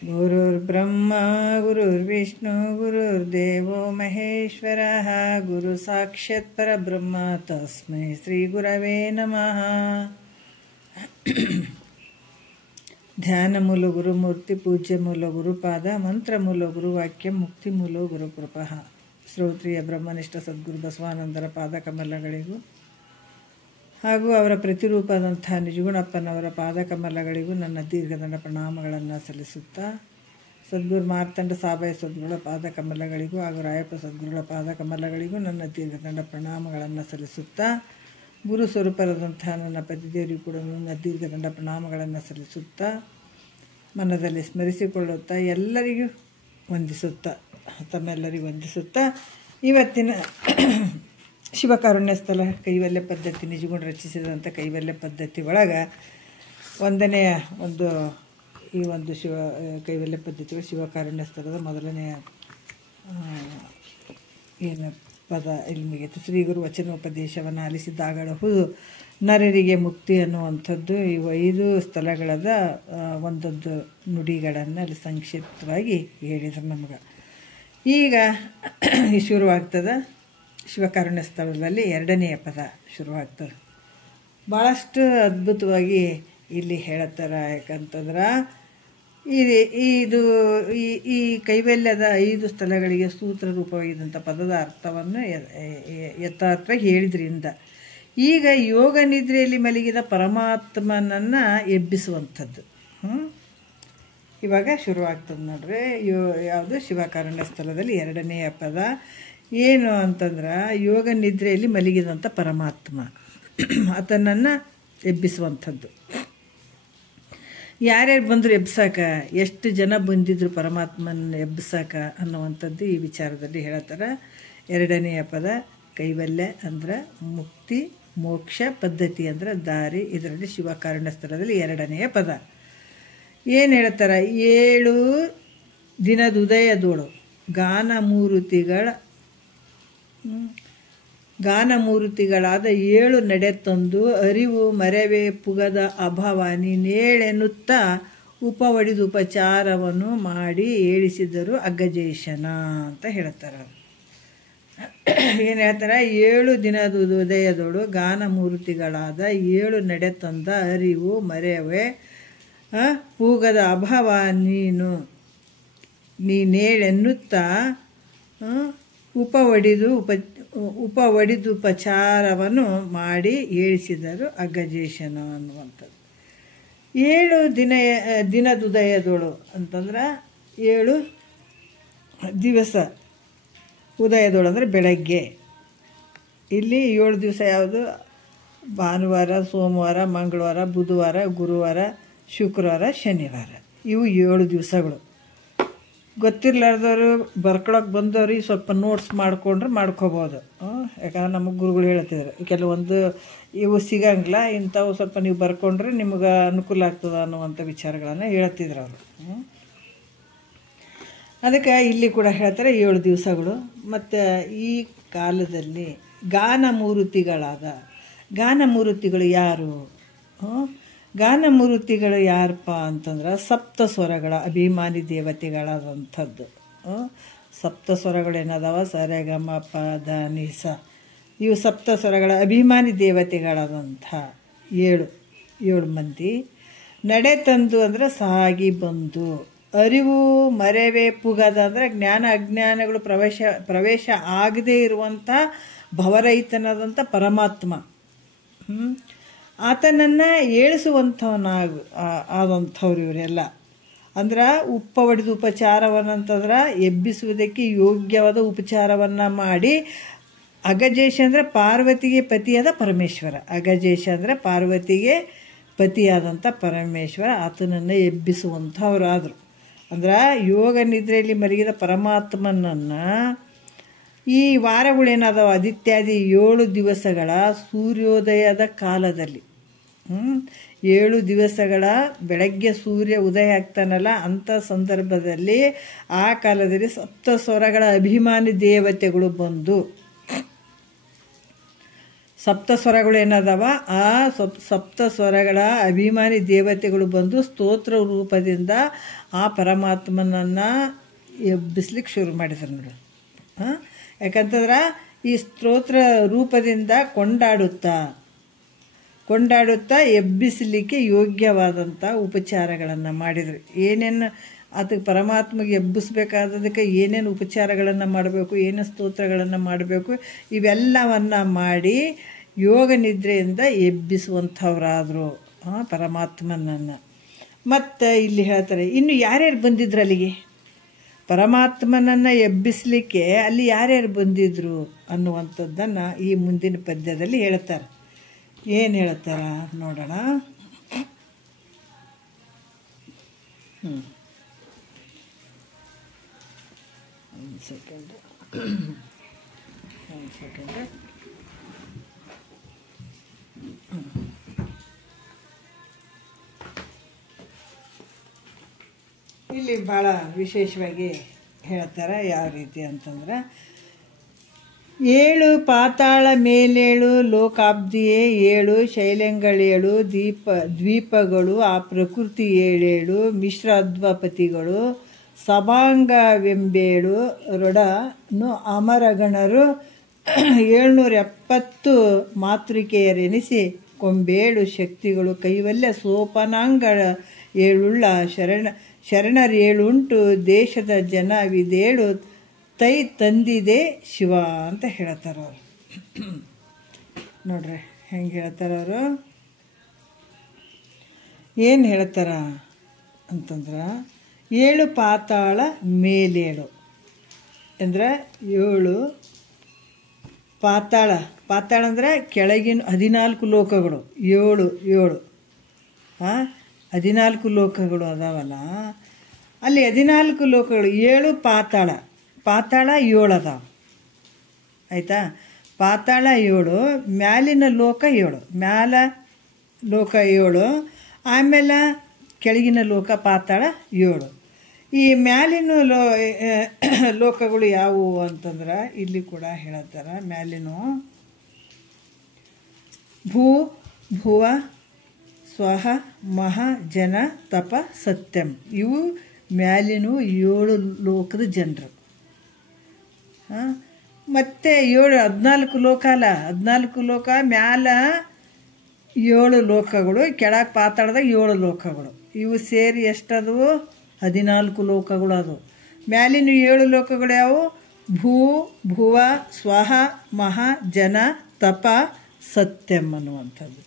ಗುರುರ್ಬ್ರಹ್ಮ ಗುರುರ್ವಿಷ್ಣು ಗುರುರ್ದೇವೋ ಮಹೇಶ್ವರಃ ಗುರು ಸಾಕ್ಷಾತ್ ಪರಬ್ರಹ್ಮ ತಸ್ಮೈ ಶ್ರೀ ಗುರವೇ ನಮಃ. ಧ್ಯಾನ ಮೂಲ ಗುರುಮೂರ್ತಿ, ಪೂಜ್ಯ ಮೂಲ ಗುರುಪಾದ, ಮಂತ್ರ ಮೂಲ ಗುರುವಾಕ್ಯ, ಮುಕ್ತಿ ಮೂಲ ಗುರುಕೃಪಃ. ಶ್ರೋತ್ರಿಯ ಬ್ರಹ್ಮನಿಷ್ಠ ಸದ್ಗುರು ಬಸವಾನಂದರ ಪಾದ ಕಮಲಗಳಿಗೂ ಹಾಗೂ ಅವರ ಪ್ರತಿರೂಪದಂಥ ನಿಜಗುಣಪ್ಪನವರ ಪಾದ ಕಮಲಗಳಿಗೂ ನನ್ನ ದೀರ್ಘದಂಡ ಪ್ರಣಾಮಗಳನ್ನು ಸಲ್ಲಿಸುತ್ತಾ, ಸದ್ಗುರು ಮಾರ್ತಂಡ ಸಾಬಾಯ ಸದ್ಗುರುಗಳ ಪಾದ ಕಮಲಗಳಿಗೂ ಹಾಗೂ ರಾಯಪ್ಪ ಸದ್ಗುರುಗಳ ಪಾದ ಕಮಲಗಳಿಗೂ ನನ್ನ ದೀರ್ಘದಂಡ ಪ್ರಣಾಮಗಳನ್ನು ಸಲ್ಲಿಸುತ್ತಾ, ಗುರು ಸ್ವರೂಪರಾದಂಥ ನನ್ನ ಪತಿದೇವರಿಗೂ ಕೂಡ ನನ್ನ ದೀರ್ಘದಂಡ ಪ್ರಣಾಮಗಳನ್ನು ಸಲ್ಲಿಸುತ್ತಾ, ಮನದಲ್ಲಿ ಸ್ಮರಿಸಿಕೊಳ್ಳುತ್ತಾ, ಎಲ್ಲರಿಗೂ ವಂದಿಸುತ್ತಾ, ತಮ್ಮೆಲ್ಲರಿಗೂ ವಂದಿಸುತ್ತಾ, ಇವತ್ತಿನ ಶಿವಕಾರುಣ್ಯ ಸ್ಥಳ ಕೈವಲ್ಯ ಪದ್ಧತಿ, ನಿಜಗುಣ ರಚಿಸಿದಂಥ ಕೈವಲ್ಯ ಪದ್ಧತಿ ಒಳಗೆ ಒಂದನೆಯ ಈ ಒಂದು ಕೈವಲ್ಯ ಪದ್ಧತಿ ಶಿವಕಾರುಣ್ಯ ಸ್ಥಳದ ಮೊದಲನೆಯ ಏನು ಪದ ಇಲ್ಲಿ ಮುಗಿಯಿತು. ಶ್ರೀ ಗುರು ವಚನೋಪದೇಶವನ್ನು ಆಲಿಸಿದಾಗಲೂ ನರರಿಗೆ ಮುಕ್ತಿ ಅನ್ನುವಂಥದ್ದು ಈ 5 ಸ್ಥಳಗಳದ ಒಂದೊಂದು ನುಡಿಗಳನ್ನು ಅಲ್ಲಿ ಸಂಕ್ಷಿಪ್ತವಾಗಿ ಹೇಳಿದರು ನಮ್ಗೆ. ಈಗ ಶುರುವಾಗ್ತದೆ ಶಿವಕಾರುಣ್ಯ ಸ್ಥಳದಲ್ಲಿ 2ನೆಯ ಪದ ಶುರುವಾಗ್ತದೆ. ಭಾಳಷ್ಟು ಅದ್ಭುತವಾಗಿ ಇಲ್ಲಿ ಹೇಳತ್ತಾರೆ. ಯಾಕಂತಂದ್ರೆ ಈ ಕೈವಲ್ಯದ 5 ಸ್ಥಳಗಳಿಗೆ ಸೂತ್ರ ರೂಪವಾಗಿದ್ದಂಥ ಪದದ ಅರ್ಥವನ್ನು ಯಥಾರ್ಥವಾಗಿ ಹೇಳಿದ್ರಿಂದ ಈಗ ಯೋಗ ನಿದ್ರೆಯಲ್ಲಿ ಮಲಗಿದ ಪರಮಾತ್ಮನನ್ನು ಎಬ್ಬಿಸುವಂಥದ್ದು ಇವಾಗ ಶುರುವಾಗ್ತದೆ ನೋಡ್ರಿ. ಯಾವುದು ಶಿವಕಾರುಣ್ಯ ಸ್ಥಳದಲ್ಲಿ 2ನೆಯ ಪದ ಏನು ಅಂತಂದ್ರೆ, ಯೋಗ ನಿದ್ರೆಯಲ್ಲಿ ಮಲಗಿದಂಥ ಪರಮಾತ್ಮ ಆತನನ್ನು ಎಬ್ಬಿಸುವಂಥದ್ದು. ಯಾರ್ಯಾರು ಬಂದರು ಎಬ್ಬಿಸಾಕ, ಎಷ್ಟು ಜನ ಬಂದಿದ್ರು ಪರಮಾತ್ಮನ ಎಬ್ಬಿಸಾಕ ಅನ್ನುವಂಥದ್ದು ಈ ವಿಚಾರದಲ್ಲಿ ಹೇಳ್ತಾರೆ. 2ನೆಯ ಪದ ಕೈವಲ್ಯ ಅಂದ್ರೆ ಮುಕ್ತಿ, ಮೋಕ್ಷ, ಪದ್ಧತಿ ಅಂದ್ರೆ ದಾರಿ. ಇದರಲ್ಲಿ ಶಿವಕಾರುಣ್ಯ ಸ್ಥಳದಲ್ಲಿ 2ನೆಯ ಪದ ಏನು ಹೇಳ್ತಾರೆ, 7 ದಿನದುದಯದೋಳು ಗಾನಮೂರ್ತಿಗಳಾದ 7 ನಡೆ ತಂದು ಅರಿವು ಮರೆವೆ ಪುಗದ ಅಭಾವ ನೀನೇಳೆನ್ನುತ್ತಾ ಉಪವಡಿದು ಉಪಚಾರವನ್ನು ಮಾಡಿ ಏಳಿಸಿದರು ಅಗ್ಗಜೇಶನ ಅಂತ ಹೇಳ್ತಾರೆ. ಏನು ಹೇಳ್ತಾರೆ, 7 ದಿನದ ಉದಯದೋಳು ಗಾನಮೂರ್ತಿಗಳಾದ 7 ನಡೆ ತಂದ ಅರಿವು ಮರೆವೆ ಪೂಗದ ಅಭಾವ ನೀನೇಳೆನ್ನುತ್ತಾ ಉಪವಡಿದು ಉಪಚಾರವನ್ನು ಮಾಡಿ ಏಳಿಸಿದರು ಅಗ್ಗಜೇಶನ ಅನ್ನುವಂಥದ್ದು. 7 ದಿನದುದಯದೋಳು ಅಂತಂದ್ರೆ 7 ದಿವಸ, ಉದಯದೋಳು ಅಂದರೆ ಬೆಳಗ್ಗೆ. ಇಲ್ಲಿ 7 ದಿವಸ ಯಾವುದು? ಭಾನುವಾರ, ಸೋಮವಾರ, ಮಂಗಳವಾರ, ಬುಧವಾರ, ಗುರುವಾರ, ಶುಕ್ರವಾರ, ಶನಿವಾರ. ಇವು 7 ದಿವಸಗಳು. ಗೊತ್ತಿರ್ಲಾರ್ದವರು ಬರ್ಕೊಳಕ್ಕೆ ಬಂದವ್ರಿಗೆ ಸ್ವಲ್ಪ ನೋಟ್ಸ್ ಮಾಡ್ಕೊಂಡ್ರೆ ಮಾಡ್ಕೋಬೋದು. ಯಾಕಂದ್ರೆ ನಮಗೆ ಗುರುಗಳು ಹೇಳ್ತಿದ್ರು ಕೆಲವೊಂದು ಇವು ಸಿಗಂಗಿಲ್ಲ, ಇಂಥವು ಸ್ವಲ್ಪ ನೀವು ಬರ್ಕೊಂಡ್ರೆ ನಿಮ್ಗೆ ಅನುಕೂಲ ಆಗ್ತದೆ ಅನ್ನುವಂಥ ವಿಚಾರಗಳನ್ನು ಹೇಳ್ತಿದ್ರು ಅವರು. ಅದಕ್ಕೆ ಇಲ್ಲಿ ಕೂಡ ಹೇಳ್ತಾರೆ 7 ದಿವಸಗಳು. ಮತ್ತು ಈ ಕಾಲದಲ್ಲಿ ಗಾನಮೂರ್ತಿಗಳು ಯಾರು? ಗಾನಮೂರ್ತಿಗಳು ಯಾರಪ್ಪ ಅಂತಂದ್ರೆ ಸಪ್ತ ಸ್ವರಗಳ ಅಭಿಮಾನಿ ದೇವತೆಗಳಾದಂಥದ್ದು. ಸಪ್ತ ಸ್ವರಗಳೇನದಾವ? ಸರೆ ಗಮ ಪ ದ ನಿ ಸ. ಇವು ಸಪ್ತ ಸ್ವರಗಳ ಅಭಿಮಾನಿ ದೇವತೆಗಳಾದಂಥ 7 ಮಂದಿ. ನಡೆ ತಂದು ಅಂದರೆ ಸಾಗಿ ಬಂದು, ಅರಿವು ಮರೆವೆ ಪುಗದ ಅಂದರೆ ಜ್ಞಾನ ಅಜ್ಞಾನಗಳು ಪ್ರವೇಶ ಆಗದೇ ಇರುವಂಥ ಭವರಹಿತನಾದಂಥ ಪರಮಾತ್ಮ ಆತನನ್ನು ಆದಂಥವ್ರು ಇವರೆಲ್ಲ. ಅಂದ್ರೆ ಉಪವಡಿದು ಉಪಚಾರವನ್ನಂತಂದ್ರೆ ಎಬ್ಬಿಸುವುದಕ್ಕೆ ಯೋಗ್ಯವಾದ ಉಪಚಾರವನ್ನು ಮಾಡಿ, ಅಗಜೇಶ ಅಂದರೆ ಪಾರ್ವತಿಗೆ ಪತಿಯಾದ ಪರಮೇಶ್ವರ. ಅಗಜೇಶ ಅಂದರೆ ಪಾರ್ವತಿಗೆ ಪತಿಯಾದಂಥ ಪರಮೇಶ್ವರ ಆತನನ್ನು ಎಬ್ಬಿಸುವಂಥವ್ರು ಆದರು. ಅಂದ್ರೆ ಯೋಗ ನಿದ್ರೆಯಲ್ಲಿ ಮಲಗಿದ ಪರಮಾತ್ಮನನ್ನು ಈ ವಾರಗಳೇನಾದವು ಆದಿತ್ಯಾದಿ 7 ದಿವಸಗಳ ಸೂರ್ಯೋದಯದ ಕಾಲದಲ್ಲಿ 7 ದಿವಸಗಳ ಬೆಳಗ್ಗೆ ಸೂರ್ಯ ಉದಯ ಆಗ್ತಾನಲ್ಲ ಅಂಥ ಸಂದರ್ಭದಲ್ಲಿ ಆ ಕಾಲದಲ್ಲಿ ಸಪ್ತ ಸ್ವರಗಳ ಅಭಿಮಾನಿ ದೇವತೆಗಳು ಬಂದು ಸಪ್ತ ಸ್ವರಗಳು ಏನದಾವ, ಆ ಸಪ್ತ ಸ್ವರಗಳ ಅಭಿಮಾನಿ ದೇವತೆಗಳು ಬಂದು ಸ್ತೋತ್ರ ರೂಪದಿಂದ ಆ ಪರಮಾತ್ಮನನ್ನು ಎಬ್ಬಿಸ್ಲಿಕ್ಕೆ ಶುರು ಮಾಡಿದ್ರು ನೋಡಿ. ಯಾಕಂತಂದ್ರೆ ಈ ಸ್ತೋತ್ರ ರೂಪದಿಂದ ಕೊಂಡಾಡುತ್ತಾ ಎಬ್ಬಿಸಲಿಕ್ಕೆ ಯೋಗ್ಯವಾದಂಥ ಉಪಚಾರಗಳನ್ನು ಮಾಡಿದರು. ಏನೇನು ಅದಕ್ಕೆ ಪರಮಾತ್ಮಗೆ ಎಬ್ಬಿಸ್ಬೇಕಾದದಕ್ಕೆ ಏನೇನು ಉಪಚಾರಗಳನ್ನು ಮಾಡಬೇಕು, ಏನೇನು ಸ್ತೋತ್ರಗಳನ್ನು ಮಾಡಬೇಕು, ಇವೆಲ್ಲವನ್ನು ಮಾಡಿ ಯೋಗ ನಿದ್ರೆಯಿಂದ ಎಬ್ಬಿಸುವಂಥವ್ರಾದರು ಪರಮಾತ್ಮನನ್ನು. ಮತ್ತು ಇಲ್ಲಿ ಹೇಳ್ತಾರೆ, ಇನ್ನು ಯಾರ್ಯಾರು ಬಂದಿದ್ರು ಅಲ್ಲಿಗೆ ಪರಮಾತ್ಮನನ್ನು ಎಬ್ಬಿಸಲಿಕ್ಕೆ, ಅಲ್ಲಿ ಯಾರ್ಯಾರು ಬಂದಿದ್ರು ಅನ್ನುವಂಥದ್ದನ್ನು ಈ ಮುಂದಿನ ಪದ್ಯದಲ್ಲಿ ಹೇಳ್ತಾರೆ. ಏನು ಹೇಳ್ತಾರ ನೋಡೋಣ. ಒಂದು ಸೆಕೆಂಡ್. ಇಲ್ಲಿ ಭಾಳ ವಿಶೇಷವಾಗಿ ಹೇಳ್ತಾರೆ. ಯಾವ ರೀತಿ ಅಂತಂದ್ರೆ, 7 ಪಾತಾಳ ಮೇಲೇಳು ಲೋಕಾಬ್ದಿಯೇ 7 ಶೈಲಂಗಳೇಳು ದ್ವೀಪಗಳು ಆ ಪ್ರಕೃತಿ 7 ಮಿಶ್ರ ಅದ್ವಪತಿಗಳು ಸಭಾಂಗವೆಂಬೇಳು ರೊಡನು ಅಮರಗಣರು 770 ಮಾತೃಕೆಯರೆನಿಸಿ ಕೊಂಬೇಳು ಶಕ್ತಿಗಳು ಕೈವಲ್ಯ ಸೋಪನಾಂಗಳ 7 ಶರಣರೇಳುಂಟು ದೇಶದ ಜನವಿದೇಳು ತೈ ತಂದಿದೆ ಶಿವ ಅಂತ ಹೇಳ್ತಾರೆ ಅವರು. ನೋಡ್ರಿ ಹೆಂಗೆ ಹೇಳ್ತಾರವರು. ಏನು ಹೇಳ್ತಾರ ಅಂತಂದ್ರೆ, 7 ಪಾತಾಳ ಮೇಲೇಳು ಅಂದ್ರೆ 7 ಪಾತಾಳ ಅಂದ್ರೆ ಕೆಳಗಿನ 14 ಲೋಕಗಳು. 7 14 ಲೋಕಗಳು ಅದಾವಲ್ಲ, ಅಲ್ಲಿ 14 ಲೋಕಗಳು 7 ಪಾತಾಳ 7 ಅದಾವ. ಆಯಿತಾ? ಪಾತಾಳ 7, ಮ್ಯಾಲಿನ ಲೋಕ 7, ಮ್ಯಾಲ ಲೋಕ 7, ಆಮೇಲೆ ಕೆಳಗಿನ ಲೋಕ ಪಾತಾಳ 7. ಈ ಮ್ಯಾಲಿನ ಲೋಕಗಳು ಯಾವುವು ಅಂತಂದ್ರೆ ಇಲ್ಲಿ ಕೂಡ ಹೇಳ್ತಾರೆ. ಮ್ಯಾಲಿನ ಭುವ ಸ್ವಹ ಮಹ ಜನ ತಪ ಸತ್ಯಂ, ಇವು ಮ್ಯಾಲಿನ 7 ಲೋಕದ ಜನರು. ಮತ್ತು 14 ಲೋಕ ಅಲ್ಲ, 14 ಲೋಕ ಮ್ಯಾಲ 7 ಲೋಕಗಳು, ಕೆಳಗೆ ಪಾತಾಳದಾಗ 7 ಲೋಕಗಳು. ಇವು ಸೇರಿ ಎಷ್ಟದವು? 14 ಲೋಕಗಳು ಅದು. ಮ್ಯಾಲಿನ 7 ಲೋಕಗಳು ಯಾವುವು? ಭುವ ಸ್ವಹ ಮಹ ಜನ ತಪ ಸತ್ಯಂ ಅನ್ನುವಂಥದ್ದು.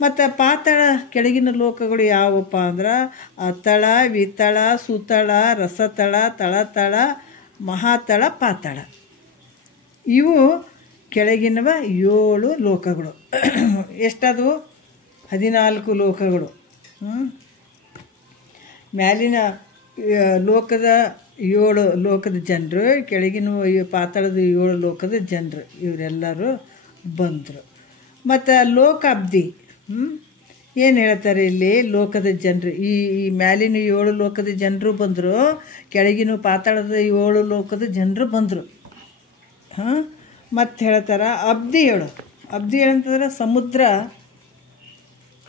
ಮತ್ತು ಪಾತಾಳ ಕೆಳಗಿನ ಲೋಕಗಳು ಯಾವಪ್ಪ ಅಂದ್ರೆ ಅತಳ ವಿತಳ ಸುತಳ ರಸತಳ ತಳತಳ ಮಹಾತಳ ಪಾತಾಳ. ಇವು ಕೆಳಗಿನವ 7 ಲೋಕಗಳು. ಎಷ್ಟದು? 14 ಲೋಕಗಳು. ಮ್ಯಾಲಿನ ಲೋಕದ 7 ಲೋಕದ ಜನರು, ಕೆಳಗಿನ ಪಾತಾಳದ 7 ಲೋಕದ ಜನರು, ಇವರೆಲ್ಲರೂ ಬಂದರು. ಮತ್ತು ಲೋಕಾಬ್ದಿ ಏನು ಹೇಳ್ತಾರೆ ಇಲ್ಲಿ? ಲೋಕದ ಜನರು, ಈ ಮ್ಯಾಲಿನ 7 ಲೋಕದ ಜನರು ಬಂದರು, ಕೆಳಗಿನ ಪಾತಾಳದ 7 ಲೋಕದ ಜನರು ಬಂದರು. ಮತ್ತು ಹೇಳ್ತಾರೆ ಅಬ್ದಿ 7 ಅಂತಂದ್ರೆ ಸಮುದ್ರ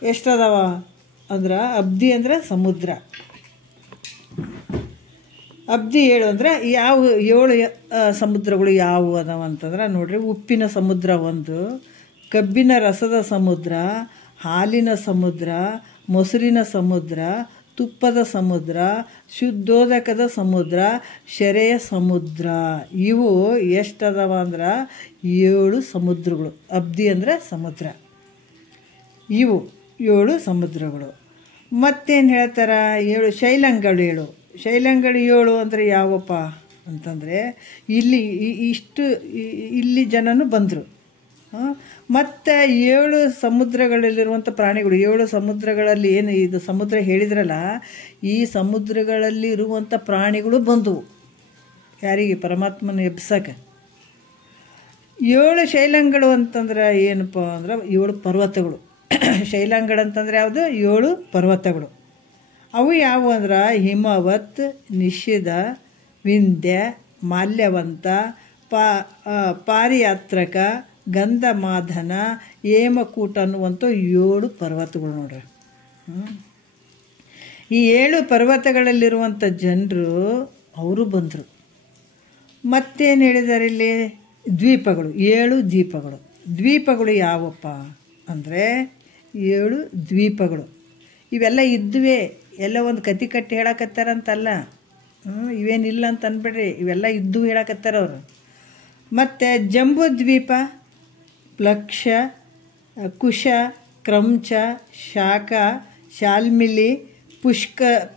ಎಷ್ಟದಾವ ಅಂದ್ರೆ, ಅಬ್ದಿ ಅಂದ್ರೆ ಸಮುದ್ರ. ಅಬ್ದಿ 7 ಅಂದ್ರೆ ಯಾವ 7 ಸಮುದ್ರಗಳು ಯಾವುವು ಅದಾವ ಅಂತಂದ್ರೆ ನೋಡ್ರಿ, ಉಪ್ಪಿನ ಸಮುದ್ರ 1, ಕಬ್ಬಿನ ರಸದ ಸಮುದ್ರ, ಹಾಲಿನ ಸಮುದ್ರ, ಮೊಸರಿನ ಸಮುದ್ರ, ತುಪ್ಪದ ಸಮುದ್ರ, ಶುದ್ಧೋದಕದ ಸಮುದ್ರ, ಶೆರೆಯ ಸಮುದ್ರ. ಇವು ಎಷ್ಟದವ ಅಂದ್ರೆ 7 ಸಮುದ್ರಗಳು. ಅಬ್ದಿ ಅಂದರೆ ಸಮುದ್ರ. ಇವು 7 ಸಮುದ್ರಗಳು. ಮತ್ತೇನು ಹೇಳ್ತಾರೆ? 7 ಶೈಲಂಗಳು 7 ಅಂದರೆ ಯಾವಪ್ಪ ಅಂತಂದರೆ ಇಲ್ಲಿ ಜನನು ಬಂದರು. ಮತ್ತು 7 ಸಮುದ್ರಗಳಲ್ಲಿರುವಂಥ ಪ್ರಾಣಿಗಳು, 7 ಸಮುದ್ರಗಳಲ್ಲಿ ಏನು ಇದು ಸಮುದ್ರ ಹೇಳಿದ್ರಲ್ಲ, ಈ ಸಮುದ್ರಗಳಲ್ಲಿ ಇರುವಂಥ ಪ್ರಾಣಿಗಳು ಬಂದವು ಯಾರಿಗೆ? ಪರಮಾತ್ಮನ ಎಬ್ಸಕ್ಕೆ. 7 ಶೈಲಂಗಳು ಅಂತಂದ್ರೆ ಏನಪ್ಪ ಅಂದ್ರೆ 7 ಪರ್ವತಗಳು. ಶೈಲಂಗಳಂತಂದ್ರೆ ಯಾವುದು? 7 ಪರ್ವತಗಳು. ಅವು ಯಾವುವು ಅಂದ್ರೆ ಹಿಮವತ್, ನಿಷಿಧ, ವಿಂಧ್ಯ, ಮಾಲ್ಯವಂತ, ಪಾರಿಯಾತ್ರಕ, ಗಂಧಮಾದನ, ಹೇಮಕೂಟ ಅನ್ನುವಂಥ 7 ಪರ್ವತಗಳು ನೋಡ್ರಿ. ಈ 7 ಪರ್ವತಗಳಲ್ಲಿರುವಂಥ ಜನರು ಅವರು ಬಂದರು. ಮತ್ತೇನು ಹೇಳಿದ್ದಾರೆ ಇಲ್ಲಿ? ದ್ವೀಪಗಳು, 7 ದ್ವೀಪಗಳು. ದ್ವೀಪಗಳು ಯಾವಪ್ಪ ಅಂದರೆ 7 ದ್ವೀಪಗಳು. ಇವೆಲ್ಲ ಇದ್ದುವೆ, ಎಲ್ಲ ಒಂದು ಕತೆ ಕಟ್ಟಿ ಹೇಳಕತ್ತಾರಂತಲ್ಲ, ಇವೇನಿಲ್ಲ ಅಂತ ಅಂದ್ಬಿಡ್ರಿ, ಇವೆಲ್ಲ ಇದ್ದು ಹೇಳಕತ್ತಾರ ಅವರು. ಮತ್ತು ಜಂಬೂ ದ್ವೀಪ, ಪ್ಲಕ್ಷ, ಕುಶ, ಕ್ರಂಚ, ಶಾಖ, ಶಾಲ್ಮಿಲಿ,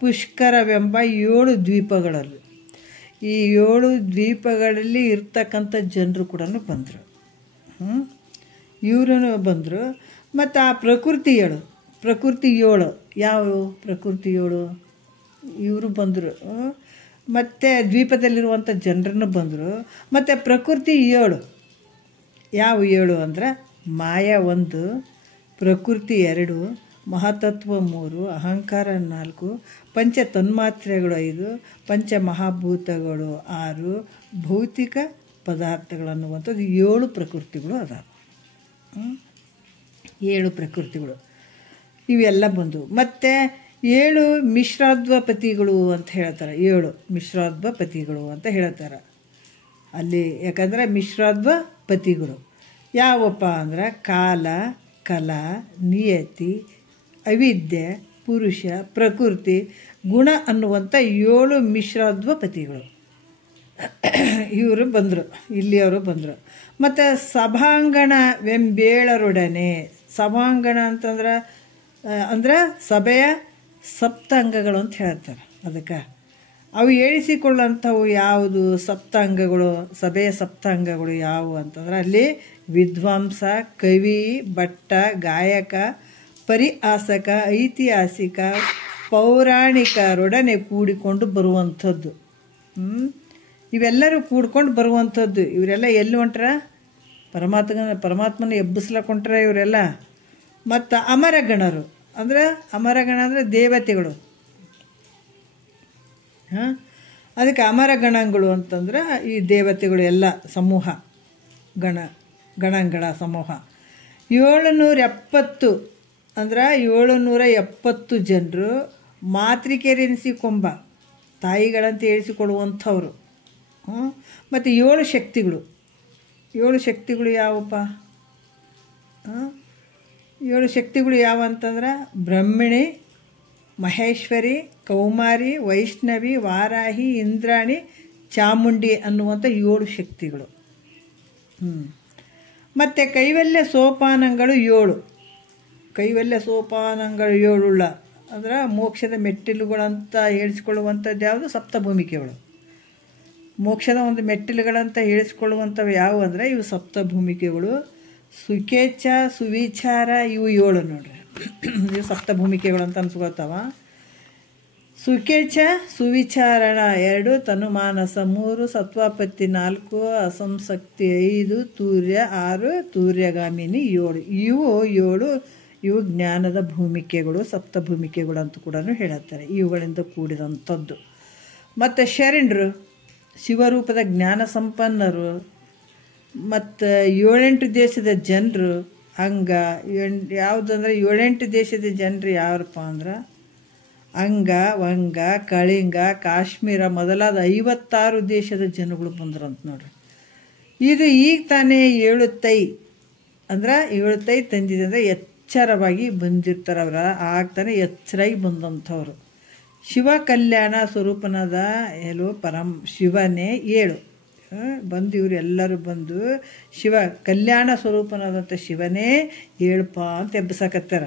ಪುಷ್ಕರವೆಂಬ 7 ದ್ವೀಪಗಳಲ್ಲಿ, ಈ 7 ದ್ವೀಪಗಳಲ್ಲಿ ಇರ್ತಕ್ಕಂಥ ಜನರು ಕೂಡ ಬಂದರು. ಇವರು ಬಂದರು. ಮತ್ತು ಆ ಪ್ರಕೃತಿ 7 ಯಾವ ಪ್ರಕೃತಿ 7 ಇವರು ಬಂದರು. ಮತ್ತು ದ್ವೀಪದಲ್ಲಿರುವಂಥ ಜನರನ್ನು ಬಂದರು. ಮತ್ತು ಪ್ರಕೃತಿ 7 ಯಾವ 7 ಅಂದ್ರೆ ಮಾಯ 1, ಪ್ರಕೃತಿ 2, ಮಹಾತತ್ವ 3, ಅಹಂಕಾರ 4, ಪಂಚ ತನ್ಮಾತ್ರೆಗಳು 5, ಪಂಚ ಮಹಾಭೂತಗಳು 6, ಭೌತಿಕ ಪದಾರ್ಥಗಳನ್ನುವಂಥದ್ದು 7 ಪ್ರಕೃತಿಗಳು ಅದಾವೆ. 7 ಪ್ರಕೃತಿಗಳು ಇವೆಲ್ಲ ಬಂದು. ಮತ್ತು 7 ಮಿಶ್ರಾದ್ವಪತಿಗಳು ಅಂತ ಹೇಳ್ತಾರೆ. 7 ಮಿಶ್ರಾದ್ವಪತಿಗಳು ಅಂತ ಹೇಳ್ತಾರೆ ಅಲ್ಲಿ. ಯಾಕಂದರೆ ಮಿಶ್ರಾದ್ವಪತಿಗಳು ಯಾವಪ್ಪ ಅಂದ್ರೆ ಕಾಲ, ಕಲಾ, ನಿಯತಿ, ಅವಿದ್ಯೆ, ಪುರುಷ, ಪ್ರಕೃತಿ, ಗುಣ ಅನ್ನುವಂಥ 7 ಮಿಶ್ರಾದ್ವಪತಿಗಳು ಇವರು ಬಂದರು, ಇಲ್ಲಿಯವರು ಬಂದರು. ಮತ್ತು ಸಭಾಂಗಣವೆಂಬೇಳರೊಡನೆ, ಸಭಾಂಗಣ ಅಂದ್ರೆ ಸಭೆಯ ಸಪ್ತಾಂಗಗಳು ಅಂತ ಹೇಳ್ತಾರೆ. ಅದಕ್ಕೆ ಅವು ಹೇಳಿಸಿಕೊಳ್ಳುವಂಥವು ಯಾವುದು ಸಪ್ತಾಂಗಗಳು, ಸಭೆಯ ಸಪ್ತಾಂಗಗಳು ಯಾವುವು ಅಂತಂದ್ರೆ ಅಲ್ಲಿ ವಿದ್ವಾಂಸ, ಕವಿ, ಭಟ್ಟ, ಗಾಯಕ, ಪರಿಹಾಸಕ, ಐತಿಹಾಸಿಕ, ಪೌರಾಣಿಕರೊಡನೆ ಕೂಡಿಕೊಂಡು ಬರುವಂಥದ್ದು. ಇವೆಲ್ಲರೂ ಕೂಡ್ಕೊಂಡು ಬರುವಂಥದ್ದು. ಇವರೆಲ್ಲ ಎಲ್ಲಿ ಹೊಂಟ್ರ? ಪರಮಾತ್ಮನ ಎಬ್ಬಿಸ್ಲಕ್ಕೆ ಹೊಂಟ್ರ ಇವರೆಲ್ಲ. ಮತ್ತು ಅಮರಗಣರು ಅಮರಗಣ ಅಂದರೆ ದೇವತೆಗಳು. ಅದಕ್ಕೆ ಅಮರಗಣಗಳು ಅಂತಂದ್ರೆ ಈ ದೇವತೆಗಳು ಎಲ್ಲ ಸಮೂಹ, ಗಣಗಳ ಸಮೂಹ. 770 ಅಂದ್ರೆ 770 ಜನರು ಮಾತೃಕೆರೆನಿಸಿಕೊಂಬ ತಾಯಿಗಳಂತ ಹೇಳಿಸಿಕೊಳ್ಳುವಂಥವ್ರು. ಮತ್ತು 7 ಶಕ್ತಿಗಳು. 7 ಶಕ್ತಿಗಳು ಯಾವಪ್ಪ? 7 ಶಕ್ತಿಗಳು ಯಾವ ಅಂತಂದ್ರೆ ಬ್ರಹ್ಮಿಣಿ, ಮಹೇಶ್ವರಿ, ಕೌಮಾರಿ, ವೈಷ್ಣವಿ, ವಾರಾಹಿ, ಇಂದ್ರಾಣಿ, ಚಾಮುಂಡಿ ಅನ್ನುವಂಥ 7 ಶಕ್ತಿಗಳು. ಮತ್ತು ಕೈವಲ್ಯ ಸೋಪಾನಗಳು 7. ಕೈವಲ್ಯ ಸೋಪಾನಗಳು 7 ಅಂದ್ರೆ ಮೋಕ್ಷದ ಮೆಟ್ಟಿಲುಗಳಂತ ಹೇಳಿಸ್ಕೊಳ್ಳುವಂಥದ್ದು ಯಾವುದು? ಸಪ್ತಭೂಮಿಕೆಗಳು. ಮೋಕ್ಷದ ಒಂದು ಮೆಟ್ಟಿಲುಗಳಂತ ಹೇಳಿಸ್ಕೊಳ್ಳುವಂಥವು ಯಾವುವು ಅಂದರೆ ಇವು ಸಪ್ತಭೂಮಿಕೆಗಳು. ಸುಖೇಚ್ಛ, ಸುವಿಚಾರ ಇವು 7 ನೋಡ್ರಿ. ಇವು ಸಪ್ತಭೂಮಿಕೆಗಳು ಅಂತ ಅನ್ಸ್ಕೊಳ್ತಾವ. ಸುಖೇಚ್ಛ, ಸುವಿಚಾರಣ 2, ತನುಮಾನಸ 3, ಸತ್ವಾಪತ್ತಿ 4, ಅಸಂಸಕ್ತಿ 5, ತೂರ್ಯ 6, ತೂರ್ಯಗಾಮಿನಿ 7. ಇವು ಜ್ಞಾನದ ಭೂಮಿಕೆಗಳು, ಸಪ್ತಭೂಮಿಕೆಗಳು ಅಂತ ಕೂಡ ಹೇಳುತ್ತಾರೆ. ಇವುಗಳಿಂದ ಕೂಡಿದಂಥದ್ದು. ಮತ್ತು ಶರಣರು ಶಿವರೂಪದ ಜ್ಞಾನ ಸಂಪನ್ನರು. ಮತ್ತು 7-8 ದೇಶದ ಜನರು. ಅಂಗ ಯಾವುದಂದ್ರೆ 7-8 ದೇಶದ ಜನರು ಯಾರಪ್ಪ ಅಂದ್ರೆ ಅಂಗ, ವಂಗ, ಕಳಿಂಗ, ಕಾಶ್ಮೀರ ಮೊದಲಾದ 56 ದೇಶದ ಜನಗಳು ಬಂದ್ರಂತ ನೋಡ್ರಿ. ಇದು ಈಗ ತಾನೇ 7 ತೈ ಅಂದ್ರೆ 7 ತೈ ತಂದಿದೆ ಅಂದರೆ ಎಚ್ಚರವಾಗಿ ಬಂದಿರ್ತಾರೆ. ಅವರ ಆಗ್ತಾನೆ ಎಚ್ಚರಾಗಿ ಬಂದಂಥವ್ರು. ಶಿವ ಕಲ್ಯಾಣ ಸ್ವರೂಪನಾದ ಶಿವನೇ 7 ಬಂದು ಇವರು ಎಲ್ಲರೂ ಬಂದು ಶಿವ ಕಲ್ಯಾಣ ಸ್ವರೂಪನಾದಂಥ ಶಿವನೇ 7ಪ ಅಂತ ಎಬ್ಬಿಸಕತ್ತಾರ.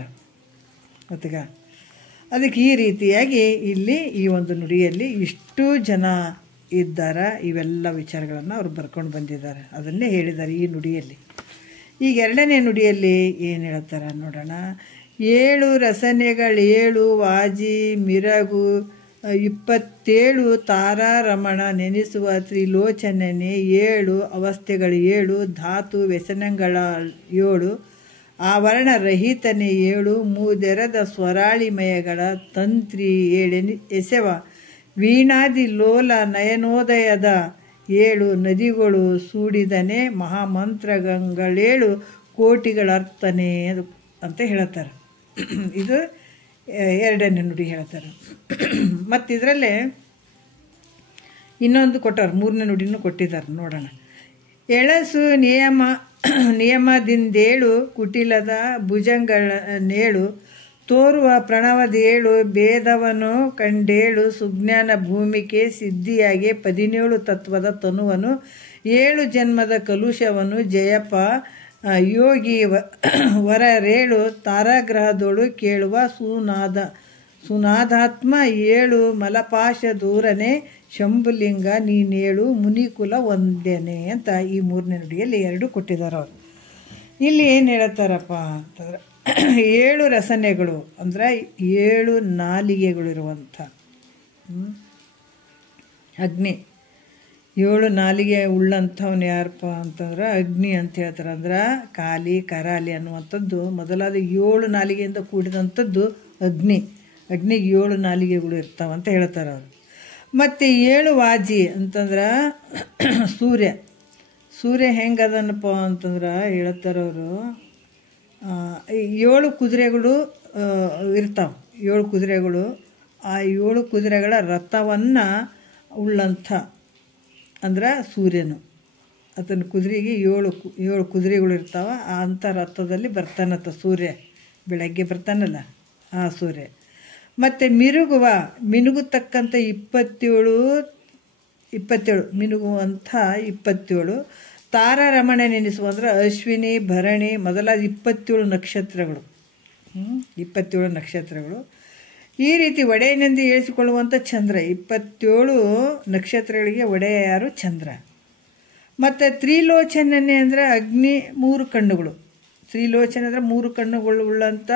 ಅದಕ್ಕೆ ಈ ರೀತಿಯಾಗಿ ಇಲ್ಲಿ ಈ ಒಂದು ನುಡಿಯಲ್ಲಿ ಇಷ್ಟು ಜನ ಇದ್ದಾರೆ. ಇವೆಲ್ಲ ವಿಚಾರಗಳನ್ನು ಅವರು ಬರ್ಕೊಂಡು ಬಂದಿದ್ದಾರೆ, ಅದನ್ನೇ ಹೇಳಿದ್ದಾರೆ ಈ ನುಡಿಯಲ್ಲಿ. ಈಗ 2ನೇ ನುಡಿಯಲ್ಲಿ ಏನು ಹೇಳ್ತಾರೆ ನೋಡೋಣ. 7 ರಸನೆಗಳು, ವಾಜಿ, ಮಿರಗು 27, ತಾರಾರಮಣ ನೆನೆಸುವ ತ್ರಿಲೋಚನನೆ 7, ಅವಸ್ಥೆಗಳು 7, ಧಾತು ವ್ಯಸನಗಳ 7, ಆವರಣ ರಹಿತನೆ 7, ಮೂದೆರದ ಸ್ವರಾಳಿಮಯಗಳ ತಂತ್ರಿ 7 ಎಸೆವ ವೀಣಾದಿ ಲೋಲ ನಯನೋದಯದ ಏಳು ನದಿಗಳು ಸೂಡಿದನೆ ಮಹಾಮಂತ್ರಗಳೇಳು ಕೋಟಿಗಳರ್ಥನೇ ಅಂತ ಹೇಳ್ತಾರೆ. ಇದು ಎರಡನೇ ನುಡಿ ಹೇಳ್ತಾರೆ. ಮತ್ತು ಇದರಲ್ಲೇ ಇನ್ನೊಂದು ಕೊಟ್ಟರು, ಮೂರನೇ ನುಡಿನೂ ಕೊಟ್ಟಿದ್ದಾರೆ, ನೋಡೋಣ. ಎಳಸು ನಿಯಮದಿಂದೇಳು ಕುಟಿಲದ ಭುಜಂಗಳನ್ನೇಳು ತೋರುವ ಪ್ರಣವದೇಳು ಭೇದವನು ಕಂಡೇಳು ಸುಜ್ಞಾನ ಭೂಮಿಕೆ ಸಿದ್ಧಿಯಾಗಿ 17 ತತ್ವದ ತನುವನು 7 ಜನ್ಮದ ಕಲುಷವನು ಜಯಪ ಯೋಗಿ ವರರೇಳು ತಾರಾಗ್ರಹದೋಳು ಕೇಳುವ ಸುನಾದಾತ್ಮ 7 ಮಲಪಾಶ ದೂರನೆ ಶಂಭುಲಿಂಗ ನೀನೇಳು ಮುನಿಕುಲ ಒಂದೇನೆ ಅಂತ ಈ ಮೂರನೇ ನುಡಿಯಲ್ಲಿ 2 ಕೊಟ್ಟಿದ್ದಾರೆ ಅವರು. ಇಲ್ಲಿ ಏನು ಹೇಳ್ತಾರಪ್ಪ ಅಂತಂದ್ರೆ 7 ರಸನೆಗಳು ಅಂದರೆ 7 ನಾಲಿಗೆಗಳಿರುವಂಥ ಅಗ್ನಿ. 7 ನಾಲಿಗೆ ಉಳ್ಳಂಥವ್ನು ಯಾರಪ್ಪ ಅಂತಂದ್ರೆ ಅಗ್ನಿ ಅಂತ ಹೇಳ್ತಾರೆ. ಅಂದ್ರೆ ಕಾಲಿ ಕರಾಲಿ ಅನ್ನುವಂಥದ್ದು ಮೊದಲಾದ 7 ನಾಲಿಗೆಯಿಂದ ಕೂಡಿದಂಥದ್ದು ಅಗ್ನಿಗೆ 7 ನಾಲಿಗೆಗಳು ಇರ್ತಾವಂತ ಹೇಳ್ತಾರೆ ಅವರು. ಮತ್ತು 7 ವಾಜಿ ಅಂತಂದ್ರೆ ಸೂರ್ಯ ಹೆಂಗದನಪ್ಪ ಅಂತಂದ್ರೆ ಹೇಳ್ತಾರವರು 7 ಕುದುರೆಗಳು ಇರ್ತಾವೆ. 7 ಕುದುರೆಗಳು, ಆ 7 ಕುದುರೆಗಳ ರಥವನ್ನು ಉಳ್ಳಂಥ ಅಂದ್ರೆ ಸೂರ್ಯನು. ಅದನ್ನು ಕುದುರೆಗೆ 7 ಕುದುರೆಗಳು ಇರ್ತಾವೆ. ಅಂಥ ರಥದಲ್ಲಿ ಬರ್ತಾನತ್ತ ಸೂರ್ಯ, ಬೆಳಗ್ಗೆ ಬರ್ತಾನಲ್ಲ ಆ ಸೂರ್ಯ. ಮತ್ತು ಮಿನುಗುತಕ್ಕಂಥ 27 ಮಿನುಗುವಂಥ 27 ತಾರಾರಮಣೆ ನೆನೆಸುವ ಅಂದ್ರೆ ಅಶ್ವಿನಿ ಭರಣಿ ಮೊದಲಾದ 27 ನಕ್ಷತ್ರಗಳು. 27 ನಕ್ಷತ್ರಗಳು ಈ ರೀತಿ ಒಡೆಯನೆಂದು ಏಳಿಸಿಕೊಳ್ಳುವಂಥ ಚಂದ್ರ. 27 ನಕ್ಷತ್ರಗಳಿಗೆ ಒಡೆಯ ಯಾರು? ಚಂದ್ರ. ಮತ್ತು ತ್ರಿಲೋಚನನೆ ಅಂದರೆ ಅಗ್ನಿ 3 ಕಣ್ಣುಗಳು. ತ್ರಿಲೋಚನ ಅಂದರೆ 3 ಕಣ್ಣುಗಳು ಉಳ್ಳಂಥ